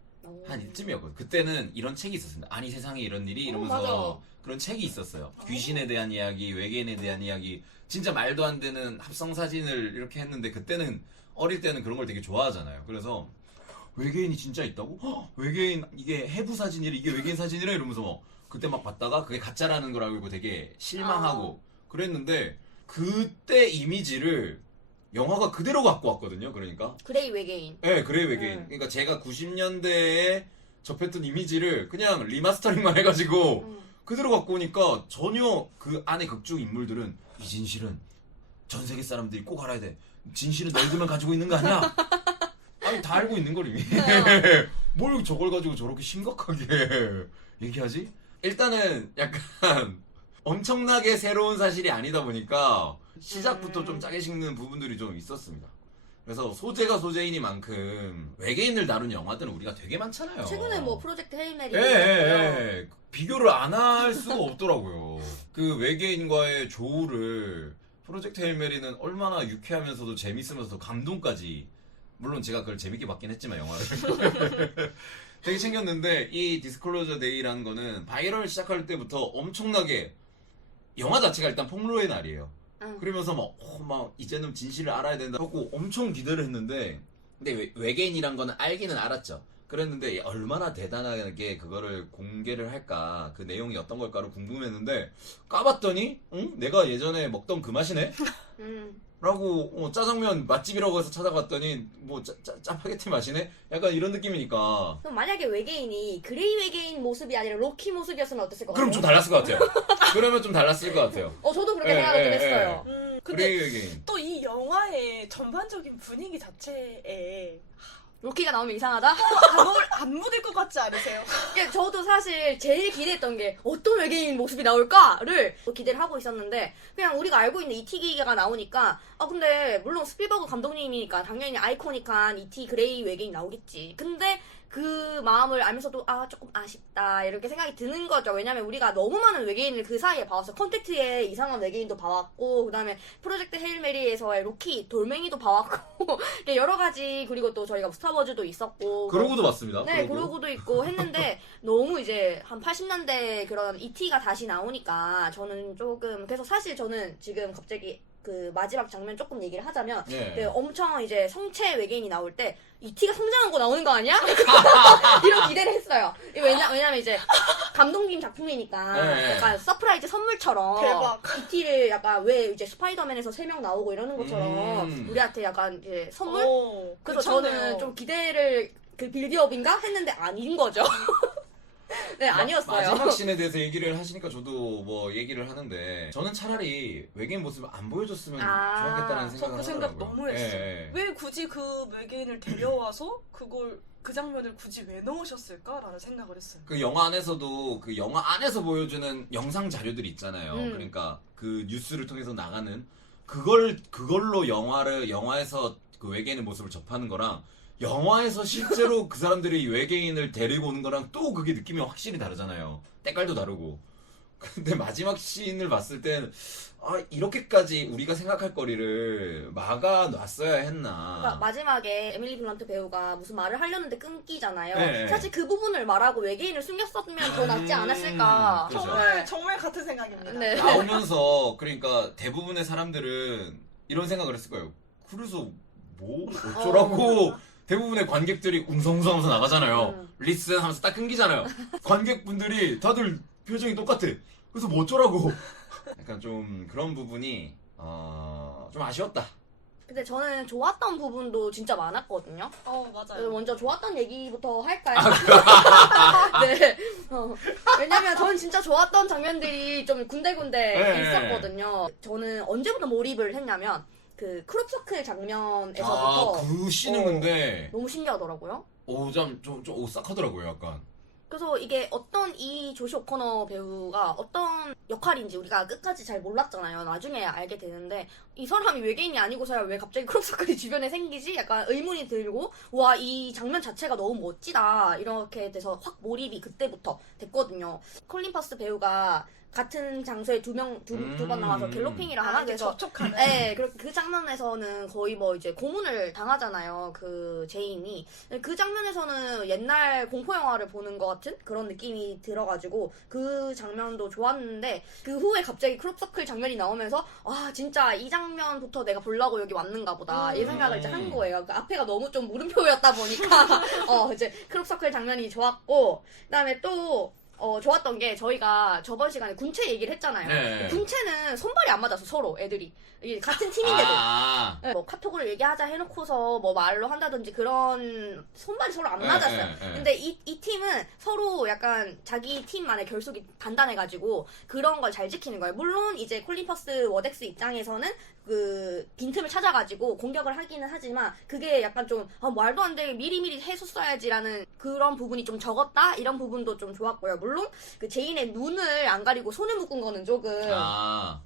한 이쯤이었거든요. 그때는 이런 책이 있었습니다. 아니 세상에 이런 일이 이러면서 그런 책이 있었어요. 귀신에 대한 이야기, 외계인에 대한 이야기, 진짜 말도 안 되는 합성 사진을 이렇게 했는데 그때는 어릴 때는 그런 걸 되게 좋아하잖아요. 그래서 외계인이 진짜 있다고? 헉, 외계인 이게 해부 사진이래, 이게 외계인 사진이래 이러면서 그때 막 봤다가 그게 가짜라는 걸 알고 되게 실망하고 그랬는데 그때 이미지를 영화가 그대로 갖고 왔거든요. 그러니까 그레이 외계인. 네, 그레이 외계인. 그러니까 제가 90년대에 접했던 이미지를 그냥 리마스터링만 해가지고 그대로 갖고 오니까 전혀 그 안에 극중 인물들은 이 진실은 전 세계 사람들이 꼭 알아야 돼. 진실은 너희들만 가지고 있는 거 아니야? 아니 다 알고 있는 걸 이미. 뭘 저걸 가지고 저렇게 심각하게 얘기하지? 일단은 약간 엄청나게 새로운 사실이 아니다 보니까 시작부터 좀 짜게 식는 부분들이 좀 있었습니다. 그래서 소재가 소재이니만큼 외계인을 다룬 영화들은 우리가 되게 많잖아요. 최근에 뭐 프로젝트 헤일메리 예. 비교를 안 할 수가 없더라고요. 그 외계인과의 조우를 프로젝트 헤일메리는 얼마나 유쾌하면서도 재밌으면서도 감동까지, 물론 제가 그걸 재밌게 봤긴 했지만 영화를 되게 챙겼는데, 이 디스클로저 데이라는 거는 바이럴 시작할 때부터 엄청나게 영화 자체가 일단 폭로의 날이에요. 응. 그러면서 막 이제는 진실을 알아야 된다 하고 엄청 기대를 했는데, 근데 외계인이란 거는 알기는 알았죠. 그랬는데 얼마나 대단하게 그거를 공개를 할까, 그 내용이 어떤 걸까를 궁금했는데, 까봤더니 내가 예전에 먹던 그 맛이네? 라고 짜장면 맛집이라고 해서 찾아갔더니 뭐 짜파게티 맛이네? 약간 이런 느낌이니까 그럼 만약에 외계인이 그레이 외계인 모습이 아니라 로키 모습이었으면 어땠을 것 같아요? 그럼 좀 달랐을 것 같아요. 그러면 좀 달랐을 것 같아요. 저도 그렇게 예, 생각하긴 예, 했어요. 그레이 근데 외계인. 또 이 영화의 전반적인 분위기 자체에 로키가 나오면 이상하다? 안 묻을 것 같지 않으세요? 예, 저도 사실 제일 기대했던 게 어떤 외계인 모습이 나올까를 기대를 하고 있었는데, 그냥 우리가 알고 있는 E.T. 기계가 나오니까, 근데 물론 스필버그 감독님이니까 당연히 아이코닉한 E.T. 그레이 외계인 나오겠지. 근데 그 마음을 알면서도 조금 아쉽다 이렇게 생각이 드는 거죠. 왜냐면 우리가 너무 많은 외계인을 그 사이에 봐왔어. 컨택트에 이상한 외계인도 봐왔고, 그 다음에 프로젝트 헤일메리에서의 로키 돌멩이도 봐왔고 여러 가지, 그리고 또 저희가 스타워즈도 있었고, 그러고도 봤습니다. 네, 그러고도 있고 했는데 너무 이제 한 80년대 그런 E.T.가 다시 나오니까 저는 조금, 그래서 사실 저는 지금 갑자기 그 마지막 장면 조금 얘기를 하자면, 예. 엄청 이제 성체 외계인이 나올 때 E.T.가 성장한 거 나오는 거 아니야? 이런 기대를 했어요. 왜냐면 이제 감독님 작품이니까 네. 약간 서프라이즈 선물처럼 대박. E.T.를 약간 왜 이제 스파이더맨에서 3명 나오고 이러는 것처럼 우리한테 약간 이제 선물? 그래서 괜찮네요. 저는 좀 기대를 그 빌드업인가 했는데 아닌 거죠. 네, 아니었어요. 마지막 씬에 대해서 얘기를 하시니까 저도 뭐 얘기를 하는데, 저는 차라리 외계인 모습을 안 보여줬으면 좋았겠다는 저 생각을 그 생각 하더라고요. 너무 했어요. 예. 왜 굳이 그 외계인을 데려와서 그 장면을 굳이 왜 넣으셨을까라는 생각을 했어요. 그 영화 안에서도 그 영화 안에서 보여주는 영상 자료들이 있잖아요. 그러니까 그 뉴스를 통해서 나가는 그걸로 영화에서 그 외계인의 모습을 접하는 거랑 영화에서 실제로 그 사람들이 외계인을 데리고 오는 거랑 또 그게 느낌이 확실히 다르잖아요. 때깔도 다르고. 근데 마지막 씬을 봤을 땐 이렇게까지 우리가 생각할 거리를 막아놨어야 했나. 그러니까 마지막에 에밀리 블런트 배우가 무슨 말을 하려는데 끊기잖아요. 네. 사실 그 부분을 말하고 외계인을 숨겼었으면 더 낫지 않았을까. 그렇죠. 정말 같은 생각입니다. 네. 나오면서 그러니까 대부분의 사람들은 이런 생각을 했을 거예요. 그래서 뭐 어쩌라고. 대부분의 관객들이 웅성웅성하면서 나가잖아요. 리슨 하면서 딱 끊기잖아요. 관객분들이 다들 표정이 똑같아. 그래서 뭐 어쩌라고. 약간 좀 그런 부분이 좀 아쉬웠다. 근데 저는 좋았던 부분도 진짜 많았거든요. 맞아요. 먼저 좋았던 얘기부터 할까요? 네. 왜냐면 저는 진짜 좋았던 장면들이 좀 군데군데 네. 있었거든요. 저는 언제부터 몰입을 했냐면 그 크롭서클 장면에서부터 그 씬은 근데 너무 신기하더라고요. 좀 오싹하더라고요, 약간. 그래서 이게 어떤 이 조시 오커너 배우가 어떤 역할인지 우리가 끝까지 잘 몰랐잖아요. 나중에 알게 되는데 이 사람이 외계인이 아니고서야 왜 갑자기 크롭서클이 주변에 생기지? 약간 의문이 들고, 와, 이 장면 자체가 너무 멋지다 이렇게 돼서 확 몰입이 그때부터 됐거든요. 콜린 퍼스 배우가 같은 장소에 두 번 나와서 갤로핑이라 하나? 그래서 접촉하는. 네, 그 장면에서는 거의 뭐 이제 고문을 당하잖아요. 그 제인이. 그 장면에서는 옛날 공포영화를 보는 것 같은 그런 느낌이 들어가지고 그 장면도 좋았는데, 그 후에 갑자기 크롭서클 장면이 나오면서 진짜 이 장면부터 내가 보려고 여기 왔는가 보다 이 생각을 이제 한 거예요. 그 앞에가 너무 좀 물음표였다 보니까 이제 크롭서클 장면이 좋았고, 그다음에 또 좋았던 게, 저희가 저번 시간에 군체 얘기를 했잖아요. 네. 군체는 손발이 안 맞아서 서로 애들이 이게 같은 팀인데도 네, 뭐 카톡으로 얘기하자 해놓고서 뭐 말로 한다든지 그런 손발이 서로 안 맞았어요. 근데 이 팀은 서로 약간 자기 팀만의 결속이 단단해가지고 그런 걸 잘 지키는 거예요. 물론 이제 콜린 퍼스 워덱스 입장에서는 그 빈틈을 찾아가지고 공격을 하기는 하지만 그게 약간 좀 말도 안 되게 미리미리 해줬어야지라는 그런 부분이 좀 적었다, 이런 부분도 좀 좋았고요. 물론 그 제인의 눈을 안 가리고 손을 묶은 거는 조금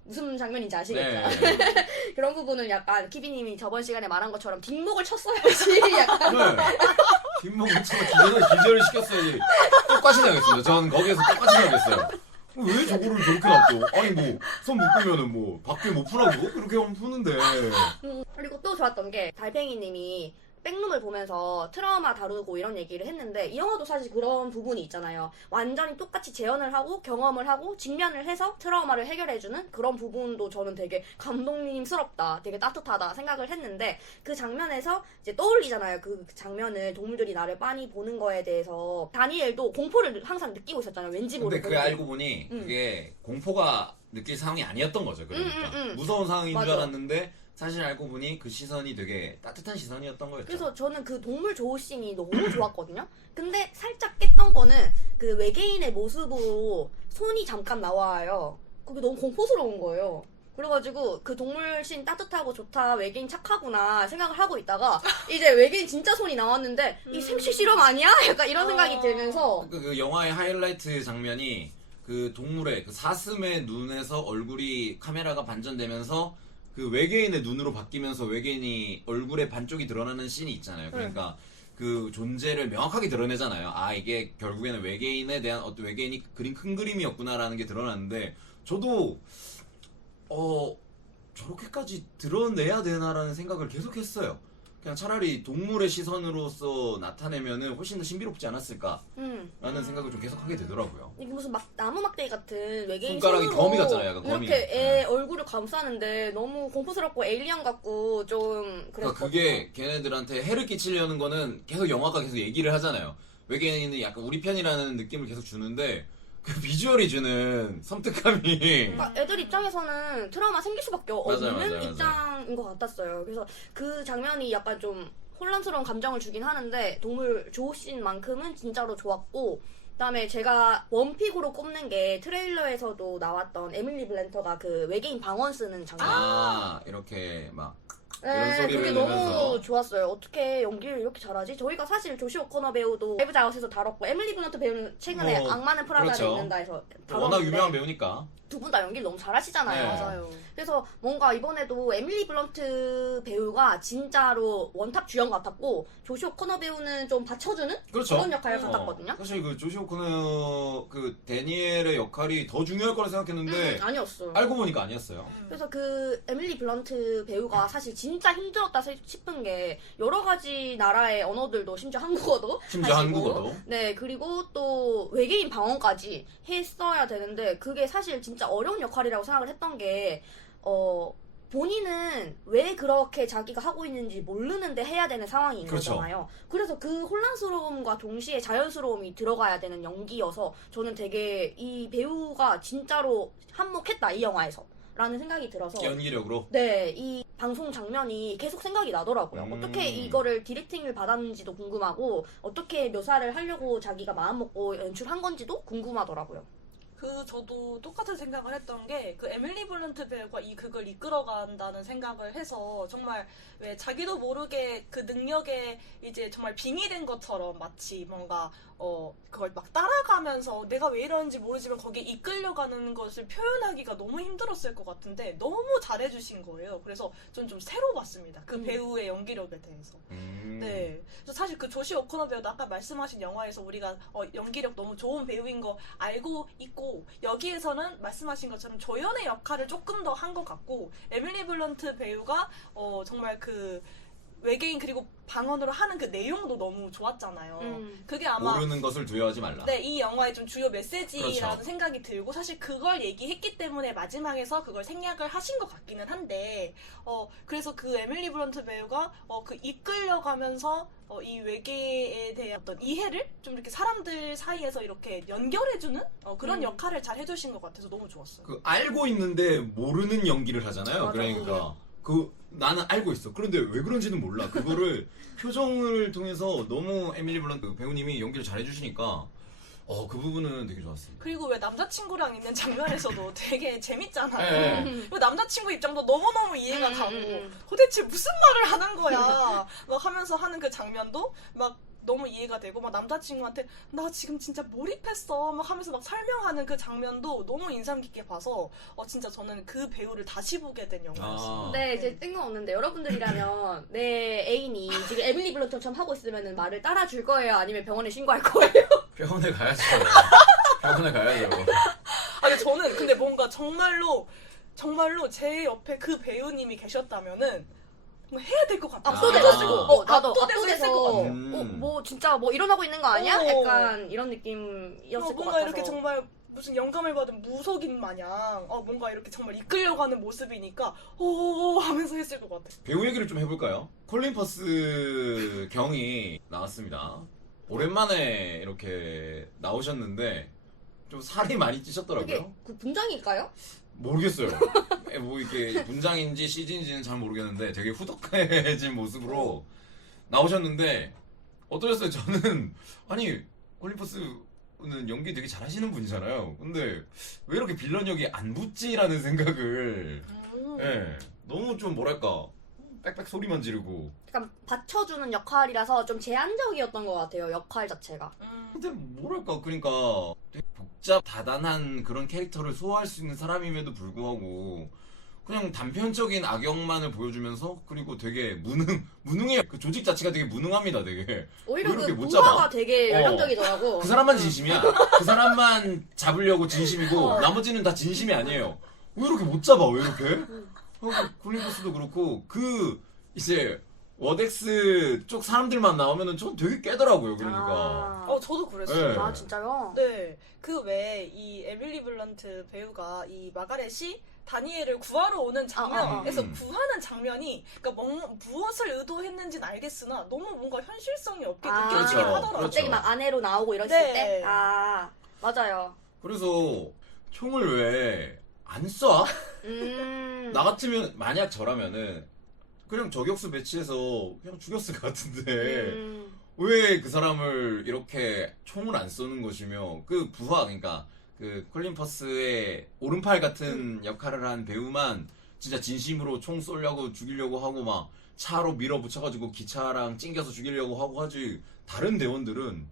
무슨 장면인지 아시겠죠? 네. 그런 부분은 약간 달팽이님이 저번 시간에 말한 것처럼 뒷목을 쳤어야지. 약간 네. 뒷목을 쳐서 기절을 시켰어야지. 똑같이 당했습니다. 저는 거기에서 똑같이 당했어요. 왜 저거를 저렇게 놔둬? 아니 뭐 손 묶으면은 뭐 밖에 못 푸라고? 그렇게 하면 푸는데. 그리고 또 좋았던 게 달팽이님이 백룸을 보면서 트라우마 다루고 이런 얘기를 했는데 이 영화도 사실 그런 부분이 있잖아요. 완전히 똑같이 재현을 하고 경험을 하고 직면을 해서 트라우마를 해결해주는 그런 부분도 저는 되게 감동님스럽다, 되게 따뜻하다 생각을 했는데 그 장면에서 이제 떠올리잖아요. 그 장면을 동물들이 나를 빤히 보는 거에 대해서 다니엘도 공포를 항상 느끼고 있었잖아요. 왠지 근데 모르게. 그게 알고 보니 그게 공포가 느낄 상황이 아니었던 거죠. 그러니까 무서운 상황인 줄 맞아. 알았는데 사실 알고 보니 그 시선이 되게 따뜻한 시선이었던 거였죠. 그래서 저는 그 동물 조우씬이 너무 좋았거든요. 근데 살짝 깼던 거는 그 외계인의 모습으로 손이 잠깐 나와요. 그게 너무 공포스러운 거예요. 그래가지고 그 동물씬 따뜻하고 좋다, 외계인 착하구나 생각을 하고 있다가 이제 외계인 진짜 손이 나왔는데 이 생식 실험 아니야? 약간 이런 생각이 들면서 그 영화의 하이라이트 장면이 그 동물의 그 사슴의 눈에서 얼굴이 카메라가 반전되면서 그 외계인의 눈으로 바뀌면서 외계인이 얼굴의 반쪽이 드러나는 씬이 있잖아요. 그러니까 그 존재를 명확하게 드러내잖아요. 아, 이게 결국에는 외계인에 대한 어떤 외계인이 그린 큰 그림이었구나라는 게 드러났는데 저도 저렇게까지 드러내야 되나라는 생각을 계속 했어요. 그냥 차라리 동물의 시선으로서 나타내면은 훨씬 더 신비롭지 않았을까라는 생각을 좀 계속 하게 되더라고요. 이게 무슨 막 나무 막대기 같은 외계인 손가락이 손으로 거미 같잖아요, 약간 거미. 이렇게 애 얼굴을 감싸는데 너무 공포스럽고 에일리언 같고 좀 그러니까 그랬거든요. 그게 걔네들한테 해를 끼치려는 거는 계속 영화가 계속 얘기를 하잖아요. 외계인은 약간 우리 편이라는 느낌을 계속 주는데 그 비주얼이 주는 섬뜩함이 그러니까 애들 입장에서는 트라우마 생길 수밖에 맞아요, 없는 맞아요. 입장인 것 같았어요. 그래서 그 장면이 약간 좀 혼란스러운 감정을 주긴 하는데 동물 조우씬만큼은 진짜로 좋았고 그다음에 제가 원픽으로 꼽는 게 트레일러에서도 나왔던 에밀리 블렌터가 그 외계인 방언 쓰는 장면. 이렇게 막 네, 이런 소리를 그게 내면서. 너무 좋았어요. 어떻게 연기를 이렇게 잘하지? 저희가 사실 조시 오커너 배우도 라이브 자웃에서 다뤘고 에밀리 블런트 배우는 최근에 뭐, 악마는 프라다를 그렇죠. 입는다에서 워낙 다뤘는데 유명한 배우니까. 두 분 다 연기를 너무 잘하시잖아요. 네. 맞아요. 그래서 뭔가 이번에도 에밀리 블런트 배우가 진짜로 원탑 주연 같았고 조시 오커너 배우는 좀 받쳐주는 그렇죠. 그런 역할을 같았거든요. 사실 그 조시 오코너 그 데니엘의 역할이 더 중요할 거라 생각했는데 아니었어요. 알고 보니까 아니었어요. 그래서 그 에밀리 블런트 배우가 사실 진짜 힘들었다 싶은 게 여러 가지 나라의 언어들도 심지어 한국어도 심지어 하시고, 한국어도. 네, 그리고 또 외계인 방언까지 했어야 되는데 그게 사실 진짜 어려운 역할이라고 생각을 했던 게 본인은 왜 그렇게 자기가 하고 있는지 모르는데 해야 되는 상황인 그렇죠. 거잖아요. 그래서 그 혼란스러움과 동시에 자연스러움이 들어가야 되는 연기여서 저는 되게 이 배우가 진짜로 한몫했다, 이 영화에서. 라는 생각이 들어서 연기력으로. 네, 이 방송 장면이 계속 생각이 나더라고요. 어떻게 이거를 디렉팅을 받았는지도 궁금하고 어떻게 묘사를 하려고 자기가 마음먹고 연출한 건지도 궁금하더라고요. 저도 똑같은 생각을 했던 게 그 에밀리 블런트 배우가 이 극을 이끌어간다는 생각을 해서 정말 왜 자기도 모르게 그 능력에 이제 정말 빙의된 것처럼 마치 뭔가 그걸 막 따라가면서 내가 왜 이러는지 모르지만 거기에 이끌려가는 것을 표현하기가 너무 힘들었을 것 같은데 너무 잘해주신 거예요. 그래서 전 좀 새로 봤습니다. 그 배우의 연기력에 대해서. 네. 그래서 사실 그 조시 오코너 배우도 아까 말씀하신 영화에서 우리가 연기력 너무 좋은 배우인 거 알고 있고 여기에서는 말씀하신 것처럼 조연의 역할을 조금 더 한 것 같고 에밀리 블런트 배우가 정말 그 외계인 그리고 방언으로 하는 그 내용도 너무 좋았잖아요. 그게 아마 모르는 것을 두려워하지 말라. 네, 이 영화의 좀 주요 메시지라는 그렇죠. 생각이 들고 사실 그걸 얘기했기 때문에 마지막에서 그걸 생략을 하신 것 같기는 한데 그래서 그 에밀리 블런트 배우가 그 이끌려가면서 이 외계에 대한 어떤 이해를 좀 이렇게 사람들 사이에서 이렇게 연결해주는 그런 역할을 잘 해주신 것 같아서 너무 좋았어요. 그 알고 있는데 모르는 연기를 하잖아요. 맞아, 그러니까 나는 알고 있어. 그런데 왜 그런지는 몰라. 그거를 표정을 통해서 너무 에밀리 블런트 배우님이 연기를 잘 해주시니까 그 부분은 되게 좋았습니다. 그리고 왜 남자친구랑 있는 장면에서도 되게 재밌잖아요. 네. 그리고 남자친구 입장도 너무너무 이해가 가고 도대체 무슨 말을 하는 거야 막 하면서 하는 그 장면도 막 너무 이해가 되고 막 남자친구한테 나 지금 진짜 몰입했어 막 하면서 막 설명하는 그 장면도 너무 인상 깊게 봐서 진짜 저는 그 배우를 다시 보게 된 영화였어요. 근데 이제 뜬금없는데 여러분들이라면 내 애인이 지금 에밀리 블런트처럼 하고 있으면 말을 따라줄 거예요? 아니면 병원에 신고할 거예요? 병원에 가야죠. 병원에 가야죠. 아니 저는 근데 뭔가 정말로 제 옆에 그 배우님이 계셨다면은 뭐 해야 될 것 같아. 압도돼가지고 나도 압도돼서 했을 것 같아. 뭐 진짜 뭐 일어나고 있는 거 아니야? 약간 이런 느낌이었을 것 뭔가 같아서 이렇게 정말 무슨 영감을 받은 무속인 마냥 뭔가 이렇게 정말 이끌려고 하는 모습이니까 오 하면서 했을 것 같아. 배우 얘기를 좀 해볼까요? 콜린 퍼스 경이 나왔습니다. 오랜만에 이렇게 나오셨는데 좀 살이 많이 찌셨더라고요. 이게 그 분장일까요? 모르겠어요. 뭐 이게 분장인지 CG인지는 잘 모르겠는데 되게 후덕해진 모습으로 나오셨는데 어떠셨어요? 저는 아니 콜린 퍼스는 연기 되게 잘하시는 분이잖아요. 근데 왜 이렇게 빌런 역이 안 붙지라는 생각을 너무 좀 뭐랄까 빽빽 소리만 지르고 약간 받쳐주는 역할이라서 좀 제한적이었던 것 같아요, 역할 자체가. 근데 뭐랄까 그러니까 되게 복잡 다단한 그런 캐릭터를 소화할 수 있는 사람임에도 불구하고 그냥 단편적인 악역만을 보여주면서 그리고 되게 무능해요. 그 조직 자체가 되게 무능합니다. 되게 오히려 왜 이렇게 그 못 부하가 잡아? 되게 열정적이더라고. 그 사람만 진심이야. 그 사람만 잡으려고 진심이고 나머지는 다 진심이 아니에요. 왜 이렇게 못 잡아? 왜 이렇게? 콜린 퍼스도 그렇고 그 이제 워덱스 쪽 사람들만 나오면은 전 되게 깨더라고요. 그러니까. 저도 그랬어요. 네. 아 진짜요? 네. 그 외에 이 에밀리 블런트 배우가 이 마가렛이 다니엘을 구하러 오는 장면에서 구하는 장면이 그러니까 무엇을 의도했는지는 알겠으나 너무 뭔가 현실성이 없게 느껴지긴 그렇죠. 하더라고요. 그렇죠. 갑자기 막 아내로 나오고 이랬을 네. 때? 아 맞아요. 그래서 총을 왜 안 쏴? 나 같으면 만약 저라면은 그냥 저격수 배치해서 그냥 죽였을 것 같은데 왜 그 사람을 이렇게 총을 안 쏘는 것이며 그 부하 그러니까 그 콜린 퍼스의 오른팔 같은 역할을 한 배우만 진짜 진심으로 총 쏘려고 죽이려고 하고 막 차로 밀어붙여가지고 기차랑 찡겨서 죽이려고 하고 하지 다른 대원들은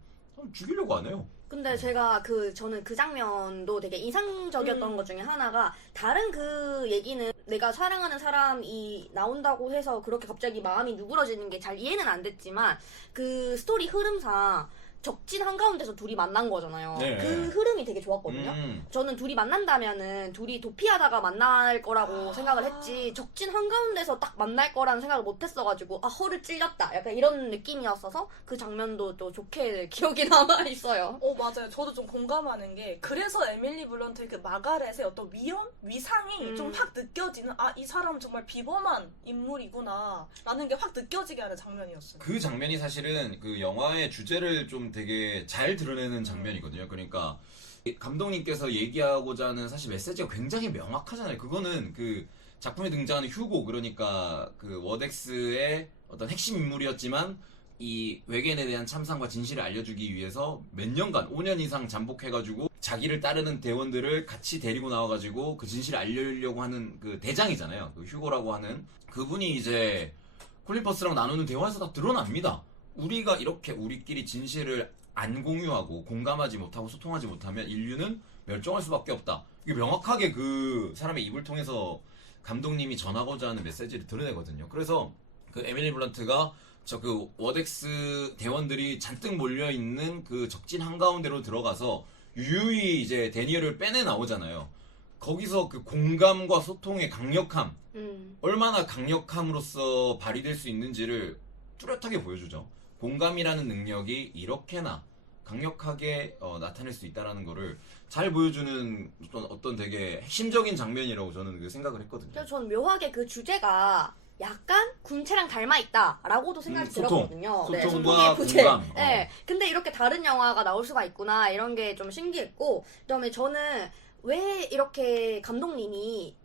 죽이려고 안 해요. 근데 제가 저는 그 장면도 되게 인상적이었던 것 중에 하나가 다른 그 얘기는 내가 사랑하는 사람이 나온다고 해서 그렇게 갑자기 마음이 누그러지는 게 잘 이해는 안 됐지만 그 스토리 흐름상 적진 한가운데서 둘이 만난 거잖아요. 네. 그 흐름이 되게 좋았거든요. 저는 둘이 만난다면은 둘이 도피하다가 만날 거라고 생각을 했지 적진 한가운데서 딱 만날 거라는 생각을 못 했어가지고 허를 찔렸다 약간 이런 느낌이었어서 그 장면도 또 좋게 기억이 남아있어요. 맞아요. 저도 좀 공감하는 게 그래서 에밀리 블런트의 그 마가렛의 어떤 위상이 좀 확 느껴지는 이 사람은 정말 비범한 인물이구나 라는 게 확 느껴지게 하는 장면이었어요. 그 장면이 사실은 그 영화의 주제를 좀 되게 잘 드러내는 장면이거든요. 그러니까 감독님께서 얘기하고자 하는 사실 메시지가 굉장히 명확하잖아요. 그거는 그 작품에 등장하는 휴고 그러니까 그 워덱스의 어떤 핵심 인물이었지만 이 외계인에 대한 참상과 진실을 알려주기 위해서 몇 년간 5년 이상 잠복해가지고 자기를 따르는 대원들을 같이 데리고 나와가지고 그 진실을 알려주려고 하는 그 대장이잖아요. 그 휴고라고 하는 그분이 이제 콜린 퍼스랑 나누는 대화에서 다 드러납니다. 우리가 이렇게 우리끼리 진실을 안 공유하고 공감하지 못하고 소통하지 못하면 인류는 멸종할 수밖에 없다. 이게 명확하게 그 사람의 입을 통해서 감독님이 전하고자 하는 메시지를 드러내거든요. 그래서 그 에밀리 블런트가 그 워덱스 대원들이 잔뜩 몰려있는 그 적진 한가운데로 들어가서 유유히 이제 데니엘을 빼내 나오잖아요. 거기서 그 공감과 소통의 강력함, 얼마나 강력함으로써 발휘될 수 있는지를 뚜렷하게 보여주죠. 공감이라는 능력이 이렇게나 강력하게 나타낼 수 있다는 거를 잘 보여주는 어떤 되게 핵심적인 장면이라고 저는 그 생각을 했거든요. 그래서 저는 묘하게 그 주제가 약간 군체랑 닮아있다라고도 생각이 들었거든요. 소통과 부재. 공감. 네. 근데 이렇게 다른 영화가 나올 수가 있구나 이런 게 좀 신기했고 그다음에 저는 왜 이렇게 감독님이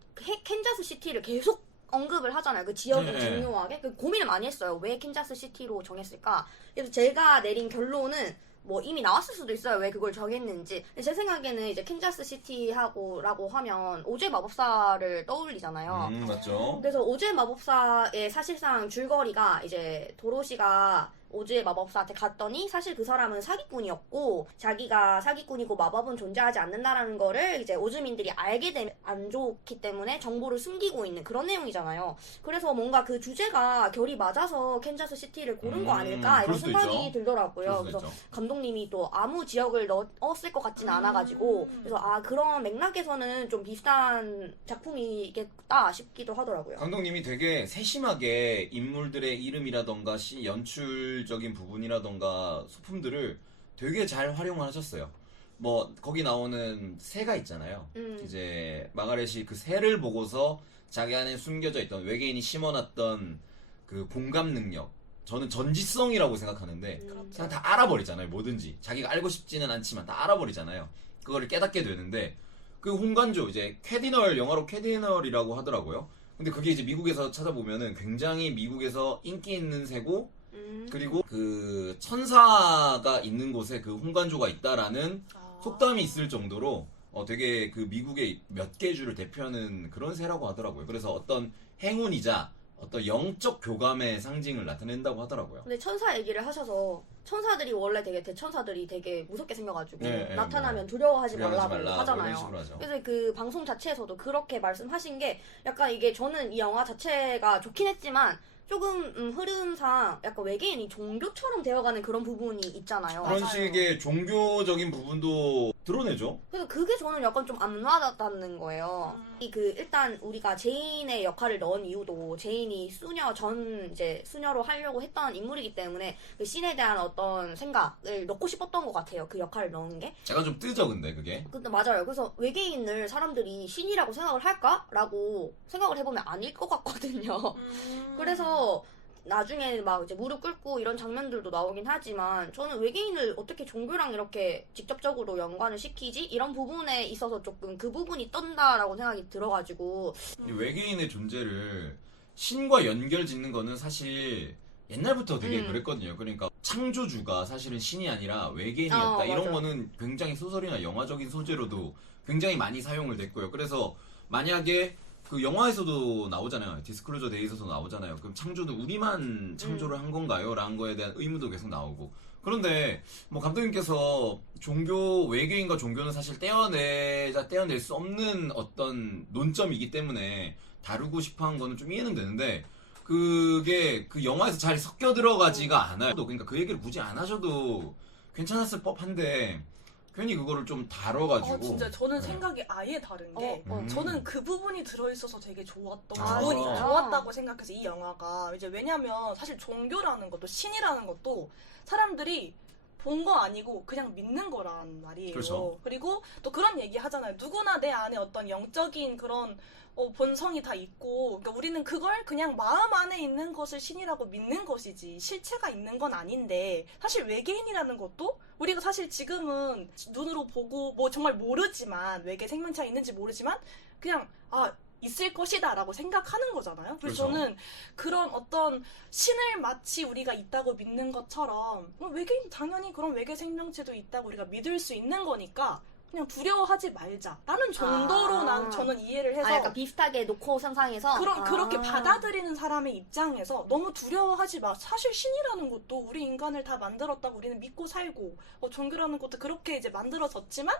캔자스 시티를 계속 언급을 하잖아요. 그 지역이 중요하게. 그 고민을 많이 했어요. 왜 캔자스 시티로 정했을까? 그래서 제가 내린 결론은 뭐 이미 나왔을 수도 있어요. 왜 그걸 정했는지. 근데 제 생각에는 이제 캔자스 시티라고 하면 오즈의 마법사를 떠올리잖아요. 맞죠. 그래서 오즈의 마법사의 사실상 줄거리가 이제 도로시가 오즈의 마법사한테 갔더니 사실 그 사람은 사기꾼이었고 자기가 사기꾼이고 마법은 존재하지 않는다라는 거를 이제 오즈민들이 알게 되면 안 좋기 때문에 정보를 숨기고 있는 그런 내용이잖아요. 그래서 뭔가 그 주제가 결이 맞아서 캔자스 시티를 고른 거 아닐까 이런 그럴 수도 생각이 있죠. 들더라고요. 그럴 수도 그래서 있죠. 감독님이 또 아무 지역을 넣었을 것 같지는 않아가지고 그래서 그런 맥락에서는 좀 비슷한 작품이겠다 싶기도 하더라고요. 감독님이 되게 세심하게 인물들의 이름이라던가 연출적인 부분이라던가 소품들을 되게 잘 활용을 하셨어요. 뭐 거기 나오는 새가 있잖아요. 이제 마가렛이 그 새를 보고서 자기 안에 숨겨져 있던 외계인이 심어놨던 그 공감 능력, 저는 전지성이라고 생각하는데 그냥 다 알아버리잖아요. 뭐든지 자기가 알고 싶지는 않지만 다 알아버리잖아요. 그거를 깨닫게 되는데 그 홍관조 이제 쾌디널, 영화로 쾌디널이라고 하더라고요. 근데 그게 이제 미국에서 찾아보면은 굉장히 미국에서 인기 있는 새고 그리고 그 천사가 있는 곳에 그 홍관조가 있다라는 속담이 있을 정도로 되게 그 미국의 몇 개 주를 대표하는 그런 새라고 하더라고요. 그래서 어떤 행운이자 어떤 영적 교감의 상징을 나타낸다고 하더라고요. 근데 천사 얘기를 하셔서 천사들이 원래 되게 대천사들이 되게 무섭게 생겨가지고 나타나면 두려워하지 말라고 뭐 하잖아요. 이런 식으로 하죠. 그래서 그 방송 자체에서도 그렇게 말씀하신 게 약간 이게 저는 이 영화 자체가 좋긴 했지만 조금 흐름상 약간 외계인이 종교처럼 되어가는 그런 부분이 있잖아요. 그런 식의 종교적인 부분도 드러내죠. 그래서 그게 저는 약간 좀 안 와닿는 거예요. 그 일단 우리가 제인의 역할을 넣은 이유도 제인이 이제 수녀로 하려고 했던 인물이기 때문에 그 신에 대한 어떤 생각을 넣고 싶었던 것 같아요. 그 역할을 넣은 게. 제가 좀 뜨죠, 근데 그게. 근데 맞아요. 그래서 외계인을 사람들이 신이라고 생각을 할까라고 생각을 해보면 아닐 것 같거든요. 그래서 나중에 막 이제 무릎 꿇고 이런 장면들도 나오긴 하지만 저는 외계인을 어떻게 종교랑 이렇게 직접적으로 연관을 시키지? 이런 부분에 있어서 조금 그 부분이 떤다라고 생각이 들어가지고 이 외계인의 존재를 신과 연결 짓는 거는 사실 옛날부터 되게 그랬거든요. 그러니까 창조주가 사실은 신이 아니라 외계인이었다. 이런 맞아. 거는 굉장히 소설이나 영화적인 소재로도 굉장히 많이 사용을 됐고요. 그래서 만약에 그 영화에서도 나오잖아요. 디스클로저 데이에서도 나오잖아요. 그럼 창조는 우리만 창조를 한 건가요? 라는 거에 대한 의문도 계속 나오고. 그런데 뭐 감독님께서 외계인과 종교는 사실 떼어낼 수 없는 어떤 논점이기 때문에 다루고 싶어 한 거는 좀 이해는 되는데 그게 그 영화에서 잘 섞여 들어가지가 않아요. 그러니까 그 얘기를 굳이 안 하셔도 괜찮았을 법한데 괜히 그거를 좀 다뤄가지고. 진짜 저는 네. 생각이 아예 다른 게 저는 그 부분이 들어있어서 되게 좋았던 아. 부분이 좋았다고 생각해서 이 영화가 이제 왜냐면 사실 종교라는 것도 신이라는 것도 사람들이 본 거 아니고 그냥 믿는 거란 말이에요. 그렇죠. 그리고 또 그런 얘기 하잖아요. 누구나 내 안에 어떤 영적인 그런 본성이 다 있고, 그러니까 우리는 그걸 그냥 마음 안에 있는 것을 신이라고 믿는 것이지 실체가 있는 건 아닌데, 사실 외계인이라는 것도 우리가 사실 지금은 눈으로 보고 뭐 정말 모르지만 외계 생명체가 있는지 모르지만 그냥 있을 것이다 라고 생각하는 거잖아요. 그래서 그렇죠. 저는 그런 어떤 신을 마치 우리가 있다고 믿는 것처럼 외계인 당연히 그런 외계 생명체도 있다고 우리가 믿을 수 있는 거니까 그냥 두려워하지 말자라는 정도로 저는 이해를 해서 약간 비슷하게 놓고 상상해서 그렇게 받아들이는 사람의 입장에서 너무 두려워하지 마. 사실 신이라는 것도 우리 인간을 다 만들었다고 우리는 믿고 살고 종교라는 것도 그렇게 이제 만들어졌지만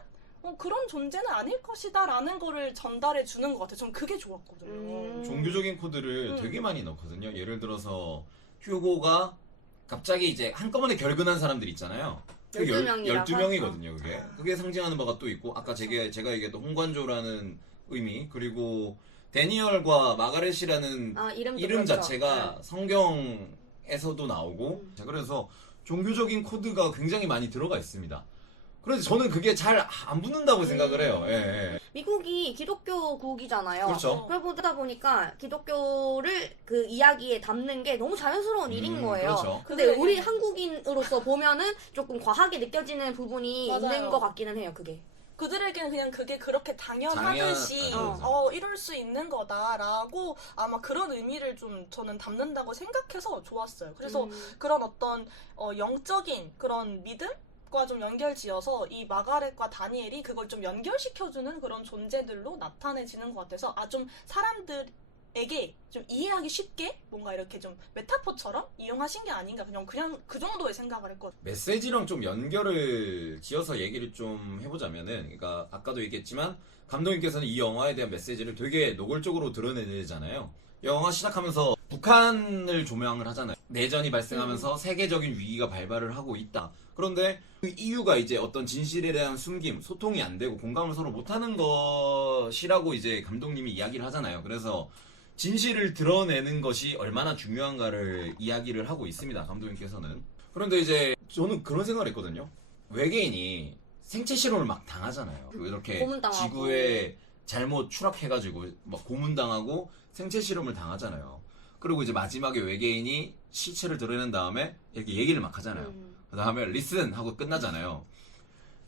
그런 존재는 아닐 것이다 라는 거를 전달해 주는 것 같아요. 저는 그게 좋았거든요. 종교적인 코드를 되게 많이 넣거든요. 예를 들어서 휴고가 갑자기 이제 한꺼번에 결근한 사람들 있잖아요. 12명이거든요, 그게. 그게 상징하는 바가 또 있고, 아까 제가 얘기했던 홍관조라는 의미, 그리고 데니얼과 마가렛이라는 이름 그렇죠. 자체가 성경에서도 나오고, 자, 그래서 종교적인 코드가 굉장히 많이 들어가 있습니다. 그래서 저는 그게 잘 안 붙는다고 생각을 해요. 예. 미국이 기독교국이잖아요. 그렇죠. 그러다 보니까 기독교를 그 이야기에 담는 게 너무 자연스러운 일인 거예요. 그렇죠. 근데 우리 한국인으로서 보면은 조금 과하게 느껴지는 부분이 맞아요. 있는 것 같기는 해요, 그게. 그들에게는 그냥 그게 그렇게 당연하듯이 이럴 수 있는 거다라고 아마 그런 의미를 좀 저는 담는다고 생각해서 좋았어요. 그래서 그런 어떤 영적인 그런 믿음? 과 좀 연결지어서 이 마가렛과 다니엘이 그걸 좀 연결시켜주는 그런 존재들로 나타내지는 것 같아서 좀 사람들이 에게 좀 이해하기 쉽게 뭔가 이렇게 좀 메타포처럼 이용하신 게 아닌가 그냥 그 정도의 생각을 했거든요. 메시지랑 좀 연결을 지어서 얘기를 좀 해보자면은, 그러니까 아까도 얘기했지만 감독님께서는 이 영화에 대한 메시지를 되게 노골적으로 드러내잖아요. 영화 시작하면서 북한을 조명을 하잖아요. 내전이 발생하면서 세계적인 위기가 발발을 하고 있다. 그런데 그 이유가 이제 어떤 진실에 대한 숨김, 소통이 안 되고 공감을 서로 못하는 것이라고 이제 감독님이 이야기를 하잖아요. 그래서 진실을 드러내는 것이 얼마나 중요한가를 이야기를 하고 있습니다. 감독님께서는. 그런데 이제 저는 그런 생각을 했거든요. 외계인이 생체 실험을 막 당하잖아요. 이렇게 고문당하고. 지구에 잘못 추락해가지고 막 고문당하고 생체 실험을 당하잖아요. 그리고 이제 마지막에 외계인이 시체를 드러낸 다음에 이렇게 얘기를 막 하잖아요. 그 다음에 리슨 하고 끝나잖아요.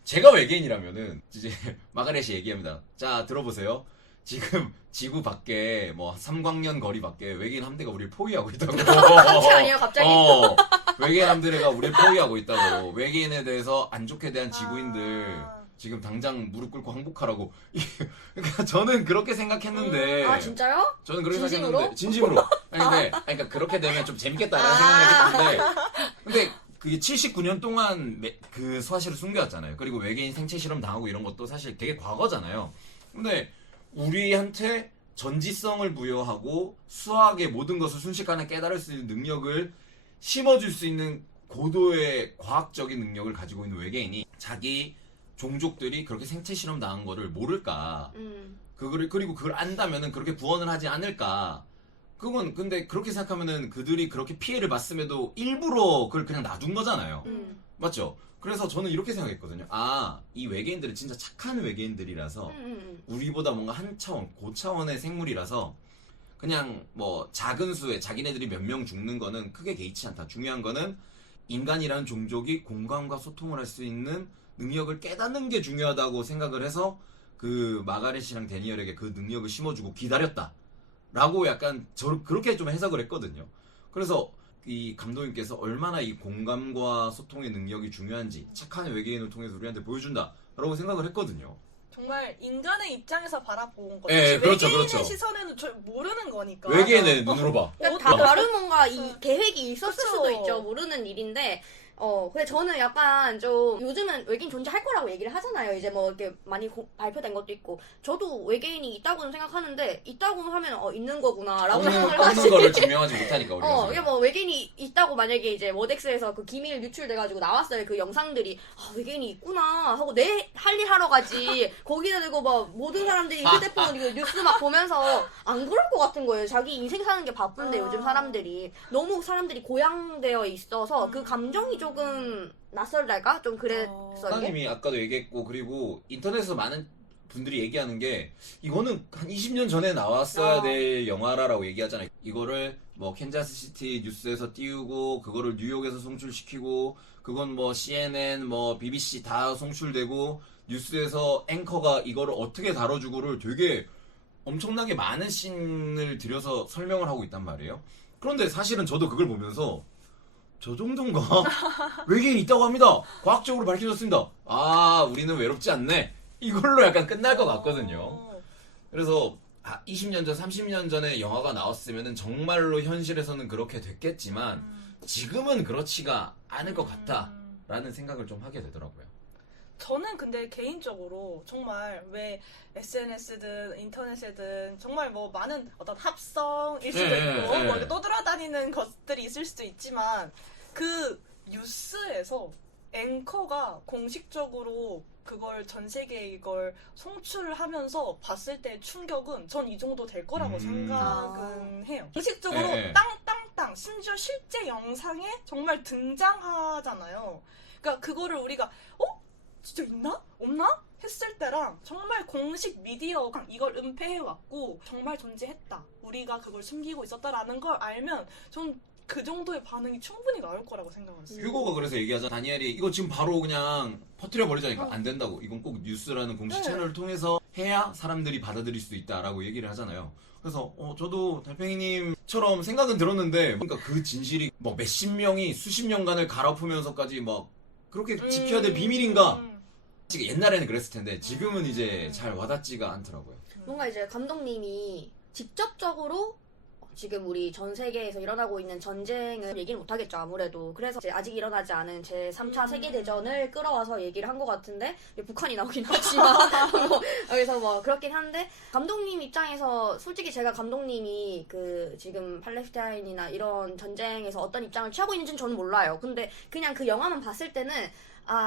제가 외계인이라면은 이제 마가렛이 얘기합니다. 자, 들어보세요. 지금 지구 밖에 뭐 3광년 거리 밖에 외계인 함대가 우리를 포위하고 있다고. 그렇지 아니에요 갑자기? 외계인 함대가 우리를 포위하고 있다고. 외계인에 대해서 안 좋게 대한 지구인들 아. 지금 당장 무릎 꿇고 항복하라고. 그러니까 저는 그렇게 생각했는데. 아 진짜요? 저는 그렇게 진심으로? 생각했는데 진심으로. 아니, 근데 그러니까 그렇게 되면 좀 재밌겠다라는 생각을 했는데. 근데 그게 79년 동안 그 사실을 숨겨왔잖아요. 그리고 외계인 생체 실험 당하고 이런 것도 사실 되게 과거잖아요. 근데 우리한테 전지성을 부여하고 수학의 모든 것을 순식간에 깨달을 수 있는 능력을 심어줄 수 있는 고도의 과학적인 능력을 가지고 있는 외계인이 자기 종족들이 그렇게 생체 실험 당한 거를 모를까? 그리고 그걸 안다면은 그렇게 구원을 하지 않을까? 그건 근데 그렇게 생각하면은 그들이 그렇게 피해를 봤음에도 일부러 그걸 그냥 놔둔 거잖아요. 맞죠? 그래서 저는 이렇게 생각했거든요. 아, 이 외계인들은 진짜 착한 외계인들이라서 우리보다 뭔가 한 차원, 고차원의 생물이라서 그냥 뭐 작은 수에 자기네들이 몇 명 죽는 거는 크게 개의치 않다. 중요한 거는 인간이라는 종족이 공감과 소통을 할 수 있는 능력을 깨닫는 게 중요하다고 생각을 해서 그 마가렛이랑 데니얼에게 그 능력을 심어주고 기다렸다. 라고 약간 그렇게 좀 해석을 했거든요. 그래서 이 감독님께서 얼마나 이 공감과 소통의 능력이 중요한지 착한 외계인을 통해서 우리한테 보여준다라고 생각을 했거든요. 정말 인간의 입장에서 바라본 거죠. 예, 그렇죠, 외계인의 그렇죠. 시선에는 저 모르는 거니까. 외계인의 눈으로 봐. 그러니까 다른 뭔가 이 계획이 있었을 그쵸. 수도 있죠. 모르는 일인데. 근데 저는 약간 좀 요즘은 외계인 존재할 거라고 얘기를 하잖아요. 이제 뭐 이렇게 많이 발표된 것도 있고. 저도 외계인이 있다고는 생각하는데 있다고 하면 있는 거구나라고 생각을 없는 하지. 거를 증명하지 못하니까 우리가. 이게 뭐 외계인이 있다고 만약에 이제 워덱스에서 그 기밀 유출돼가지고 나왔어요. 그 영상들이 외계인이 있구나 하고 내 할 일 하러 가지. 거기다 대고 막 모든 사람들이 휴대폰 이거 뉴스 막 보면서 안 그럴 것 같은 거예요. 자기 인생 사는 게 바쁜데 요즘 사람들이 너무 사람들이 고양되어 있어서 그 감정이 조금 낯설달까? 좀 그랬어요. 사장님이 아까도 얘기했고 그리고 인터넷에서 많은 분들이 얘기하는 게 이거는 한 20년 전에 나왔어야 될 영화라고 얘기하잖아요. 이거를 뭐 캔자스시티 뉴스에서 띄우고 그거를 뉴욕에서 송출시키고 그건 뭐 CNN 뭐 BBC 다 송출되고 뉴스에서 앵커가 이거를 어떻게 다뤄주고를 되게 엄청나게 많은 씬을 들여서 설명을 하고 있단 말이에요. 그런데 사실은 저도 그걸 보면서 저 정도인가? 외계인이 있다고 합니다. 과학적으로 밝혀졌습니다. 아, 우리는 외롭지 않네. 이걸로 약간 끝날 것 같거든요. 그래서 20년 전, 30년 전에 영화가 나왔으면 정말로 현실에서는 그렇게 됐겠지만 지금은 그렇지가 않을 것 같다라는 생각을 좀 하게 되더라고요. 저는 근데 개인적으로 정말 왜 SNS든 인터넷에든 정말 뭐 많은 어떤 합성일 수도 있고 뭐 이렇게 떠돌아다니는 것들이 있을 수도 있지만 그 뉴스에서 앵커가 공식적으로 그걸 전 세계에 이걸 송출을 하면서 봤을 때 충격은 전 이 정도 될 거라고 생각은 해요. 공식적으로 땅땅땅 심지어 실제 영상에 정말 등장하잖아요. 그러니까 그거를 우리가 진짜 있나? 없나? 했을 때랑 정말 공식 미디어가 이걸 은폐해왔고 정말 존재했다. 우리가 그걸 숨기고 있었다라는 걸 알면 전 그 정도의 반응이 충분히 나올 거라고 생각했어요. 휴고가 그래서 얘기하잖아. 다니엘이 이거 지금 바로 그냥 퍼뜨려 버리자니까 안 된다고. 이건 꼭 뉴스라는 공식 채널을 통해서 해야 사람들이 받아들일 수 있다라고 얘기를 하잖아요. 그래서 저도 달팽이님처럼 생각은 들었는데 그러니까 그 진실이 뭐 몇십 명이 수십 년간을 갈아엎으면서까지 막 그렇게 지켜야 될 비밀인가? 옛날에는 그랬을 텐데 지금은 이제 잘 와닿지가 않더라고요. 뭔가 이제 감독님이 직접적으로 지금 우리 전 세계에서 일어나고 있는 전쟁을 얘기를 못하겠죠, 아무래도. 그래서 이제 아직 일어나지 않은 제3차 세계대전을 끌어와서 얘기를 한 것 같은데, 북한이 나오긴 하지만, 그래서 뭐, 그렇긴 한데, 감독님 입장에서, 솔직히 제가 감독님이 지금 팔레스타인이나 이런 전쟁에서 어떤 입장을 취하고 있는지는 저는 몰라요. 근데 그냥 그 영화만 봤을 때는,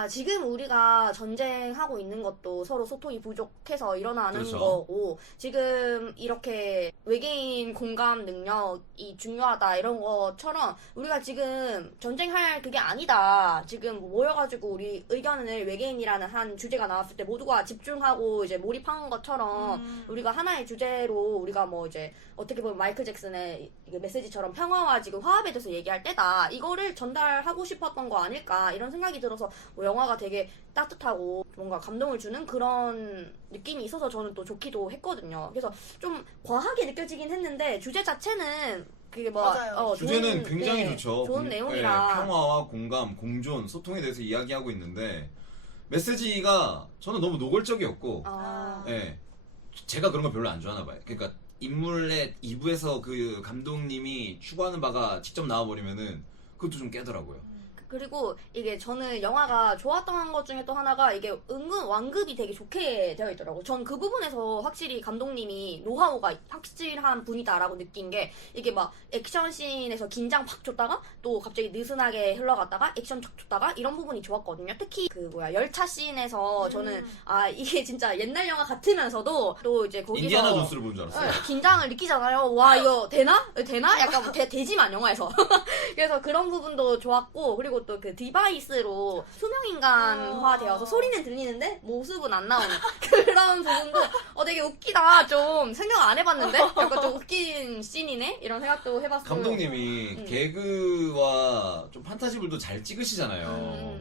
지금 우리가 전쟁하고 있는 것도 서로 소통이 부족해서 일어나는 그렇죠. 거고, 지금 이렇게 외계인 공감 능력이 중요하다 이런 것처럼 우리가 지금 전쟁할 그게 아니다. 지금 모여가지고 우리 의견을 외계인이라는 한 주제가 나왔을 때 모두가 집중하고 이제 몰입한 것처럼 우리가 하나의 주제로 우리가 뭐 이제 어떻게 보면 마이클 잭슨의 메시지처럼 평화와 지금 화합에 대해서 얘기할 때다. 이거를 전달하고 싶었던 거 아닐까 이런 생각이 들어서 뭐 영화가 되게 따뜻하고 뭔가 감동을 주는 그런 느낌이 있어서 저는 또 좋기도 했거든요. 그래서 좀 과하게 느껴지긴 했는데 주제 자체는 그게 뭐 맞아요. 주제는 좋은, 굉장히 네, 좋죠. 좋은 내용이라. 평화와 공감, 공존, 소통에 대해서 이야기하고 있는데 메시지가 저는 너무 노골적이었고 예, 제가 그런 거 별로 안 좋아하나 봐요. 그러니까 인물의 2부에서 그 감독님이 추구하는 바가 직접 나와버리면은 그것도 좀 깨더라고요. 그리고 이게 저는 영화가 좋았던 것 중에 또 하나가 이게 은근 완급이 되게 좋게 되어 있더라고요. 전 그 부분에서 확실히 감독님이 노하우가 확실한 분이다라고 느낀 게 이게 막 액션씬에서 긴장 팍 줬다가 또 갑자기 느슨하게 흘러갔다가 액션 척 줬다가 이런 부분이 좋았거든요. 특히 열차 씬에서 저는 이게 진짜 옛날 영화 같으면서도 또 이제 거기서 인디아나 존스를 본 줄 알았어요. 긴장을 느끼잖아요. 와 이거 되나? 되나? 약간 뭐 되지만 영화에서 그래서 그런 부분도 좋았고 그리고 또 그 디바이스로 투명인간화 되어서 소리는 들리는데 모습은 안 나오는 그런 부분도 되게 웃기다. 좀 생각 안 해봤는데 약간 좀 웃긴 씬이네 이런 생각도 해봤어요. 감독님이 개그와 좀 판타지물도 잘 찍으시잖아요.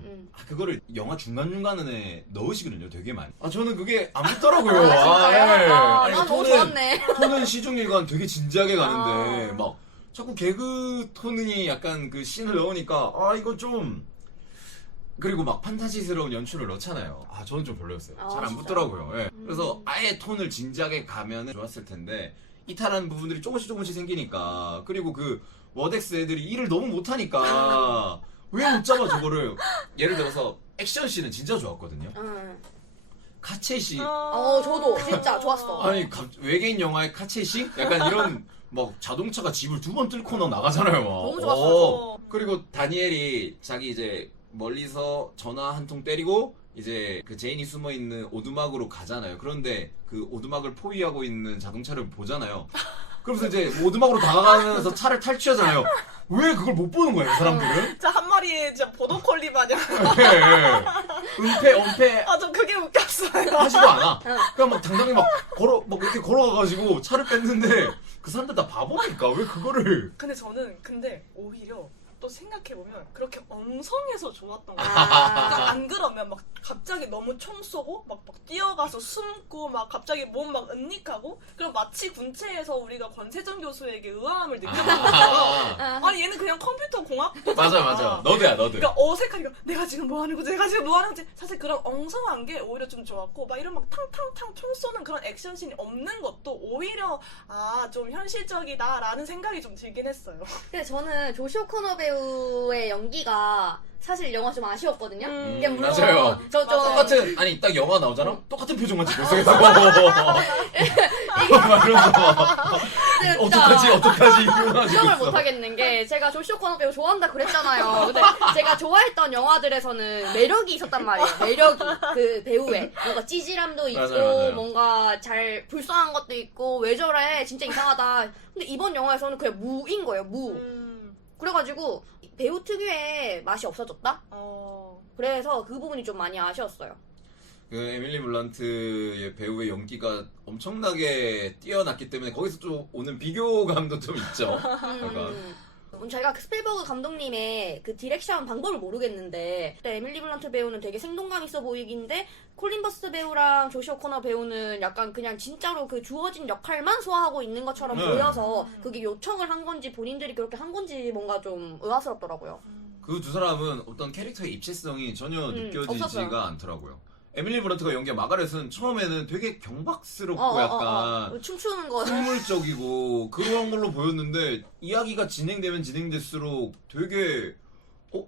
그거를 영화 중간중간에 넣으시거든요. 되게 많이. 저는 그게 안 붙더라고요. 진짜요? 아니, 난 너무 좋았네. 톤은 시중일관 되게 진지하게 가는데 막 자꾸 개그 톤이 약간 그 씬을 넣으니까 이거 좀 그리고 막 판타지스러운 연출을 넣잖아요. 저는 좀 별로였어요. 잘 안 진짜요? 붙더라고요. 예. 그래서 아예 톤을 진지하게 가면은 좋았을 텐데 이탈한 부분들이 조금씩 생기니까 그리고 그 워덱스 애들이 일을 너무 못하니까 왜 못 잡아 저거를. 예를 들어서 액션씬은 진짜 좋았거든요. 카체시 저도 진짜 좋았어. 아니 외계인 영화의 카체시? 약간 이런 막 자동차가 집을 2번 뚫고 나가잖아요. 막. 너무 좋았어. 그리고 다니엘이 자기 이제 멀리서 전화 한 통 때리고 이제 그 제인이 숨어 있는 오두막으로 가잖아요. 그런데 그 오두막을 포위하고 있는 자동차를 보잖아요. 그러면서 이제 오두막으로 다가가면서 차를 탈취하잖아요. 왜 그걸 못 보는 거예요, 그 사람들은? 진짜 한 마리의 진짜 보도콜리 마냥. 은폐 저 그게 웃겼어요. 하지도 않아. 그냥 막 당당히 막 이렇게 걸어가가지고 차를 뺐는데 그 사람들 다 바보니까 왜 그거를. 근데 저는 오히려 또 생각해보면 그렇게 엉성해서 좋았던 거예요. 아. 그러니까 안 그러면 막 갑자기 너무 총 쏘고 막 뛰어가서 숨고 막 갑자기 몸 막 은닉하고 그럼 마치 군체에서 우리가 권세정 교수에게 의아함을 느꼈던 것처럼 아니 얘는 그냥 컴퓨터 공학도잖아. 맞아. 너드야. 그러니까 어색하니까 내가 지금 뭐 하는 거지? 내가 지금 뭐 하는 거지? 사실 그런 엉성한 게 오히려 좀 좋았고 막 이런 막 탕탕탕 총 쏘는 그런 액션씬이 없는 것도 오히려 좀 현실적이다라는 생각이 좀 들긴 했어요. 근데 저는 조시 오코너 배우의 연기가 사실 영화 좀 아쉬웠거든요. 이게 물론 맞아요. 저 좀 똑같은 아니 딱 영화 나오잖아. 똑같은 표정만 짓고 있어. 어떡하지 수정을 못 하겠는 게 제가 조시 오코너 배우 좋아한다 그랬잖아요. 근데 제가 좋아했던 영화들에서는 매력이 있었단 말이에요. 매력이 그 배우의 뭔가 찌질함도 있고 맞아요. 뭔가 잘 불쌍한 것도 있고 왜 저래 진짜 이상하다. 근데 이번 영화에서는 그냥 무인 거예요. 무. 그래가지고 배우 특유의 맛이 없어졌다? 그래서 그 부분이 좀 많이 아쉬웠어요. 그 에밀리 블런트의 배우의 연기가 엄청나게 뛰어났기 때문에 거기서 좀 오는 비교감도 좀 있죠. 제가 그 스필버그 감독님의 그 디렉션 방법을 모르겠는데 에밀리 블런트 배우는 되게 생동감 있어 보이긴데 콜린 버스 배우랑 조시 오코너 배우는 약간 그냥 진짜로 그 주어진 역할만 소화하고 있는 것처럼 보여서 그게 요청을 한 건지 본인들이 그렇게 한 건지 뭔가 좀 의아스럽더라고요. 그 두 사람은 어떤 캐릭터의 입체성이 전혀 느껴지지가 없었어요. 않더라고요. 에밀리 블런트가 연기한 마가렛은 처음에는 되게 경박스럽고 약간 춤추는 거. 속물적이고 그런 걸로 보였는데 이야기가 진행되면 진행될수록 되게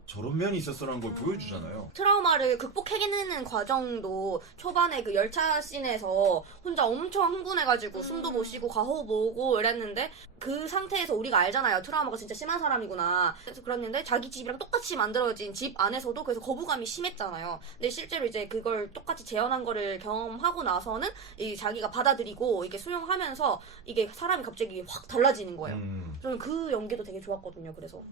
저런 면이 있었어라는 걸 보여주잖아요. 트라우마를 극복해내는 과정도 초반에 그 열차 씬에서 혼자 엄청 흥분해가지고 숨도 못 쉬고 가호흡 오고 이랬는데 그 상태에서 우리가 알잖아요. 트라우마가 진짜 심한 사람이구나. 그래서 그랬는데 자기 집이랑 똑같이 만들어진 집 안에서도 그래서 거부감이 심했잖아요. 근데 실제로 이제 그걸 똑같이 재현한 거를 경험하고 나서는 이 자기가 받아들이고 이게 수용하면서 이게 사람이 갑자기 확 달라지는 거예요. 저는 그 연기도 되게 좋았거든요. 그래서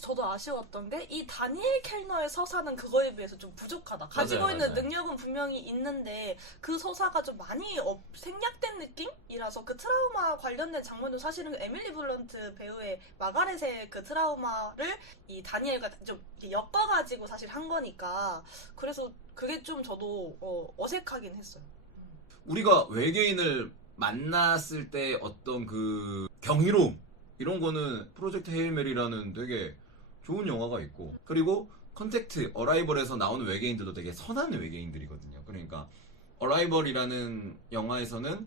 저도 아쉬웠던 게 이 다니엘 켈너의 서사는 그거에 비해서 좀 부족하다. 가지고 맞아요, 있는 맞아요. 능력은 분명히 있는데 그 서사가 좀 많이 생략된 느낌이라서 그 트라우마 관련된 장면도 사실은 에밀리 블런트 배우의 마가렛의 그 트라우마를 이 다니엘과 좀 엮어가지고 사실 한 거니까 그래서 그게 좀 저도 어색하긴 했어요. 우리가 외계인을 만났을 때 어떤 그 경이로움 이런 거는 프로젝트 헤일 메리라는 되게 좋은 영화가 있고 그리고 컨택트 어라이벌에서 나오는 외계인들도 되게 선한 외계인들이거든요. 그러니까 어라이벌이라는 영화에서는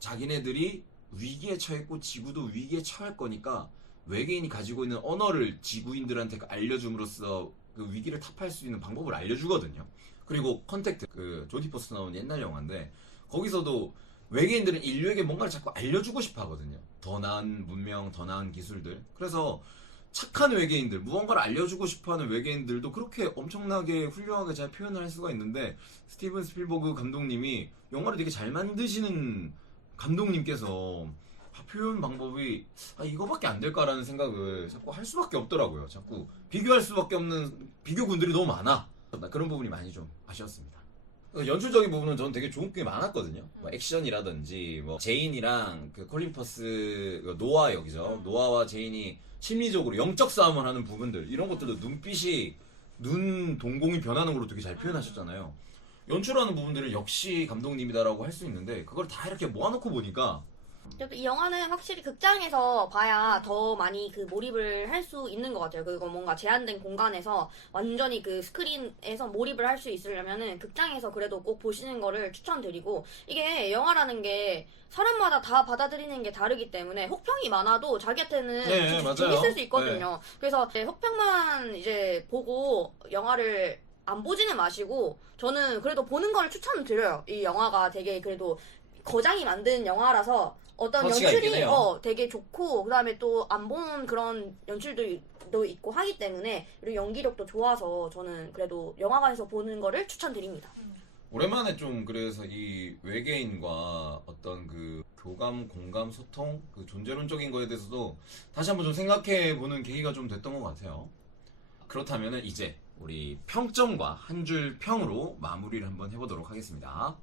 자기네들이 위기에 처했고 지구도 위기에 처할 거니까 외계인이 가지고 있는 언어를 지구인들한테 알려줌으로써 그 위기를 타파할 수 있는 방법을 알려주거든요. 그리고 컨택트 그 조디 포스터 나온 옛날 영화인데 거기서도 외계인들은 인류에게 뭔가를 자꾸 알려주고 싶어 하거든요. 더 나은 문명, 더 나은 기술들. 그래서 착한 외계인들, 무언가를 알려주고 싶어하는 외계인들도 그렇게 엄청나게 훌륭하게 잘 표현을 할 수가 있는데 스티븐 스필버그 감독님이 영화를 되게 잘 만드시는 감독님께서 표현 방법이 이거밖에 안 될까라는 생각을 자꾸 할 수밖에 없더라고요. 자꾸 비교할 수밖에 없는 비교군들이 너무 많아. 그런 부분이 많이 좀 아쉬웠습니다. 연출적인 부분은 저는 되게 좋은 게 많았거든요. 뭐 액션이라든지 뭐 제인이랑 그 콜린 퍼스 노아 역이죠. 노아와 제인이 심리적으로 영적 싸움을 하는 부분들 이런 것들도 눈빛이 눈 동공이 변하는 걸로 되게 잘 표현하셨잖아요. 연출하는 부분들은 역시 감독님이다라고 할 수 있는데 그걸 다 이렇게 모아놓고 보니까 그래도 이 영화는 확실히 극장에서 봐야 더 많이 그 몰입을 할 수 있는 것 같아요. 그리고 뭔가 제한된 공간에서 완전히 그 스크린에서 몰입을 할 수 있으려면은 극장에서 그래도 꼭 보시는 거를 추천드리고 이게 영화라는 게 사람마다 다 받아들이는 게 다르기 때문에 혹평이 많아도 자기한테는 네, 맞아요. 재밌을 수 있거든요. 그래서 혹평만 이제 보고 영화를 안 보지는 마시고 저는 그래도 보는 걸 추천드려요. 이 영화가 되게 그래도 거장이 만든 영화라서 어떤 터치가 있긴 연출이 해요. 되게 좋고 그다음에 또 안 본 그런 연출도 있고 하기 때문에 그리고 연기력도 좋아서 저는 그래도 영화관에서 보는 거를 추천드립니다. 오랜만에 좀 그래서 이 외계인과 어떤 그 교감, 공감, 소통, 그 존재론적인 거에 대해서도 다시 한번 좀 생각해보는 계기가 좀 됐던 것 같아요. 그렇다면은 이제 우리 평점과 한 줄 평으로 마무리를 한번 해보도록 하겠습니다.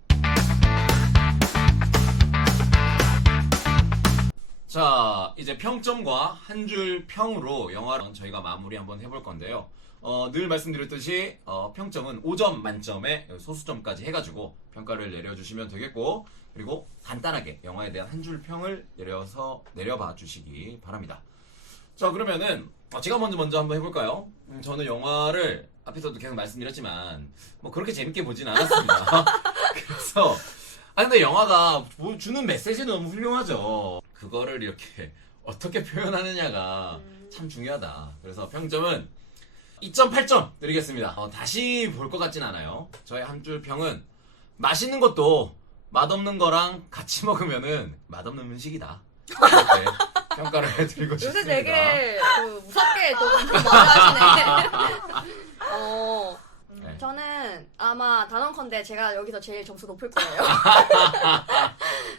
자, 이제 평점과 한 줄 평으로 영화를 저희가 마무리 한번 해볼 건데요. 늘 말씀드렸듯이 평점은 5점 만점에 소수점까지 해가지고 평가를 내려주시면 되겠고 그리고 간단하게 영화에 대한 한 줄 평을 내려봐 주시기 바랍니다. 자, 그러면은 제가 먼저 한번 해볼까요? 저는 영화를 앞에서도 계속 말씀드렸지만 뭐 그렇게 재밌게 보진 않았습니다. 그래서 근데 영화가 주는 메시지는 너무 훌륭하죠. 그거를 이렇게 어떻게 표현하느냐가 참 중요하다. 그래서 평점은 2.8점 드리겠습니다. 다시 볼 것 같진 않아요. 저의 한 줄 평은 맛있는 것도 맛없는 거랑 같이 먹으면은 맛없는 음식이다. 이렇게 평가를 해드리고 요새 싶습니다. 되게 무섭게 조금 말하시네. 네. 저는 아마 단언컨대 제가 여기서 제일 점수 높을 거예요.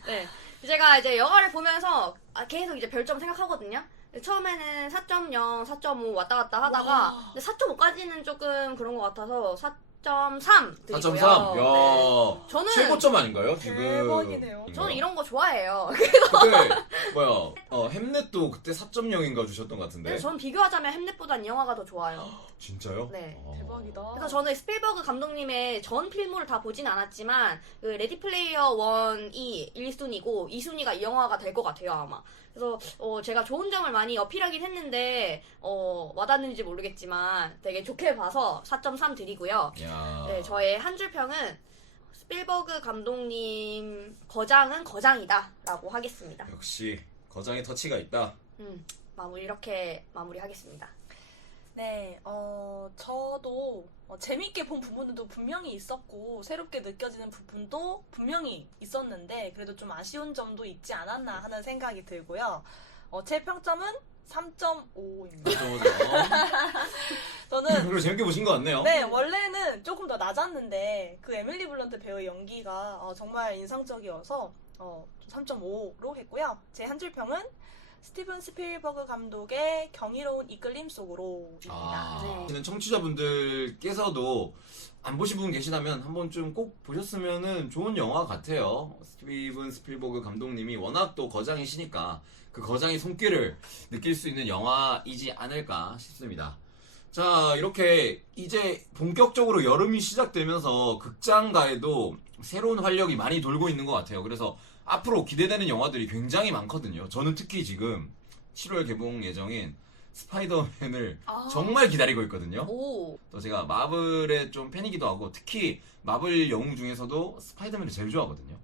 네. 제가 이제 영화를 보면서 계속 이제 별점 생각하거든요. 처음에는 4.0, 4.5 왔다 갔다 하다가 4.5까지는 조금 그런 것 같아서 4.3 드리고요. 4.3? 야, 네. 저는 최고점 아닌가요, 지금? 대박이네요. 저는 이런 거 좋아해요. 그때 햄넷도 그때 4.0인가 주셨던 것 같은데. 그래서 저는 비교하자면 햄넷보단 이 영화가 더 좋아요. 진짜요? 네. 대박이다. 그래서 저는 스필버그 감독님의 전 필모를 다 보진 않았지만 그 레디 플레이어 1이 1순위고 2순위가 이 영화가 될 것 같아요 아마. 그래서 제가 좋은 점을 많이 어필하긴 했는데 와닿는지 모르겠지만 되게 좋게 봐서 4.3 드리고요. 야. 네, 저의 한 줄 평은 스필버그 감독님 거장은 거장이다라고 하겠습니다. 역시 거장의 터치가 있다. 이렇게 마무리하겠습니다. 네, 저도 재밌게 본 부분도 분명히 있었고 새롭게 느껴지는 부분도 분명히 있었는데 그래도 좀 아쉬운 점도 있지 않았나 하는 생각이 들고요. 제 평점은 3.5입니다. 저는 별로 재밌게 보신 것 같네요. 네, 원래는 조금 더 낮았는데 그 에밀리 블런트 배우의 연기가 정말 인상적이어서 3.5로 했고요. 제 한 줄 평은 스티븐 스필버그 감독의 경이로운 이끌림 속으로입니다. 네. 청취자분들께서도 안 보신 분 계시다면 한 번쯤 꼭 보셨으면 좋은 영화 같아요. 스티븐 스필버그 감독님이 워낙 또 거장이시니까 그 거장의 손길을 느낄 수 있는 영화이지 않을까 싶습니다. 자, 이렇게 이제 본격적으로 여름이 시작되면서 극장가에도 새로운 활력이 많이 돌고 있는 것 같아요. 그래서 앞으로 기대되는 영화들이 굉장히 많거든요. 저는 특히 지금 7월 개봉 예정인 스파이더맨을 정말 기다리고 있거든요. 오. 또 제가 마블의 좀 팬이기도 하고 특히 마블 영웅 중에서도 스파이더맨을 제일 좋아하거든요.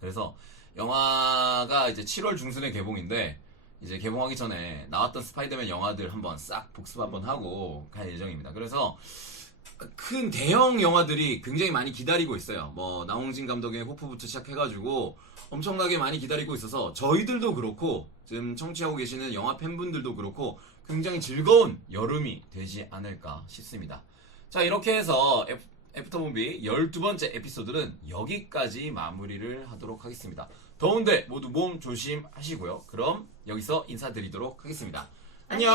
그래서 영화가 이제 7월 중순에 개봉인데 이제 개봉하기 전에 나왔던 스파이더맨 영화들 한번 싹 복습 한번 하고 갈 예정입니다. 그래서 큰 대형 영화들이 굉장히 많이 기다리고 있어요. 뭐 나홍진 감독의 호프부터 시작해가지고 엄청나게 많이 기다리고 있어서 저희들도 그렇고 지금 청취하고 계시는 영화 팬분들도 그렇고 굉장히 즐거운 여름이 되지 않을까 싶습니다. 자, 이렇게 해서 애프터무비 12번째 에피소드는 여기까지 마무리를 하도록 하겠습니다. 더운데 모두 몸 조심하시고요. 그럼 여기서 인사드리도록 하겠습니다. 안녕.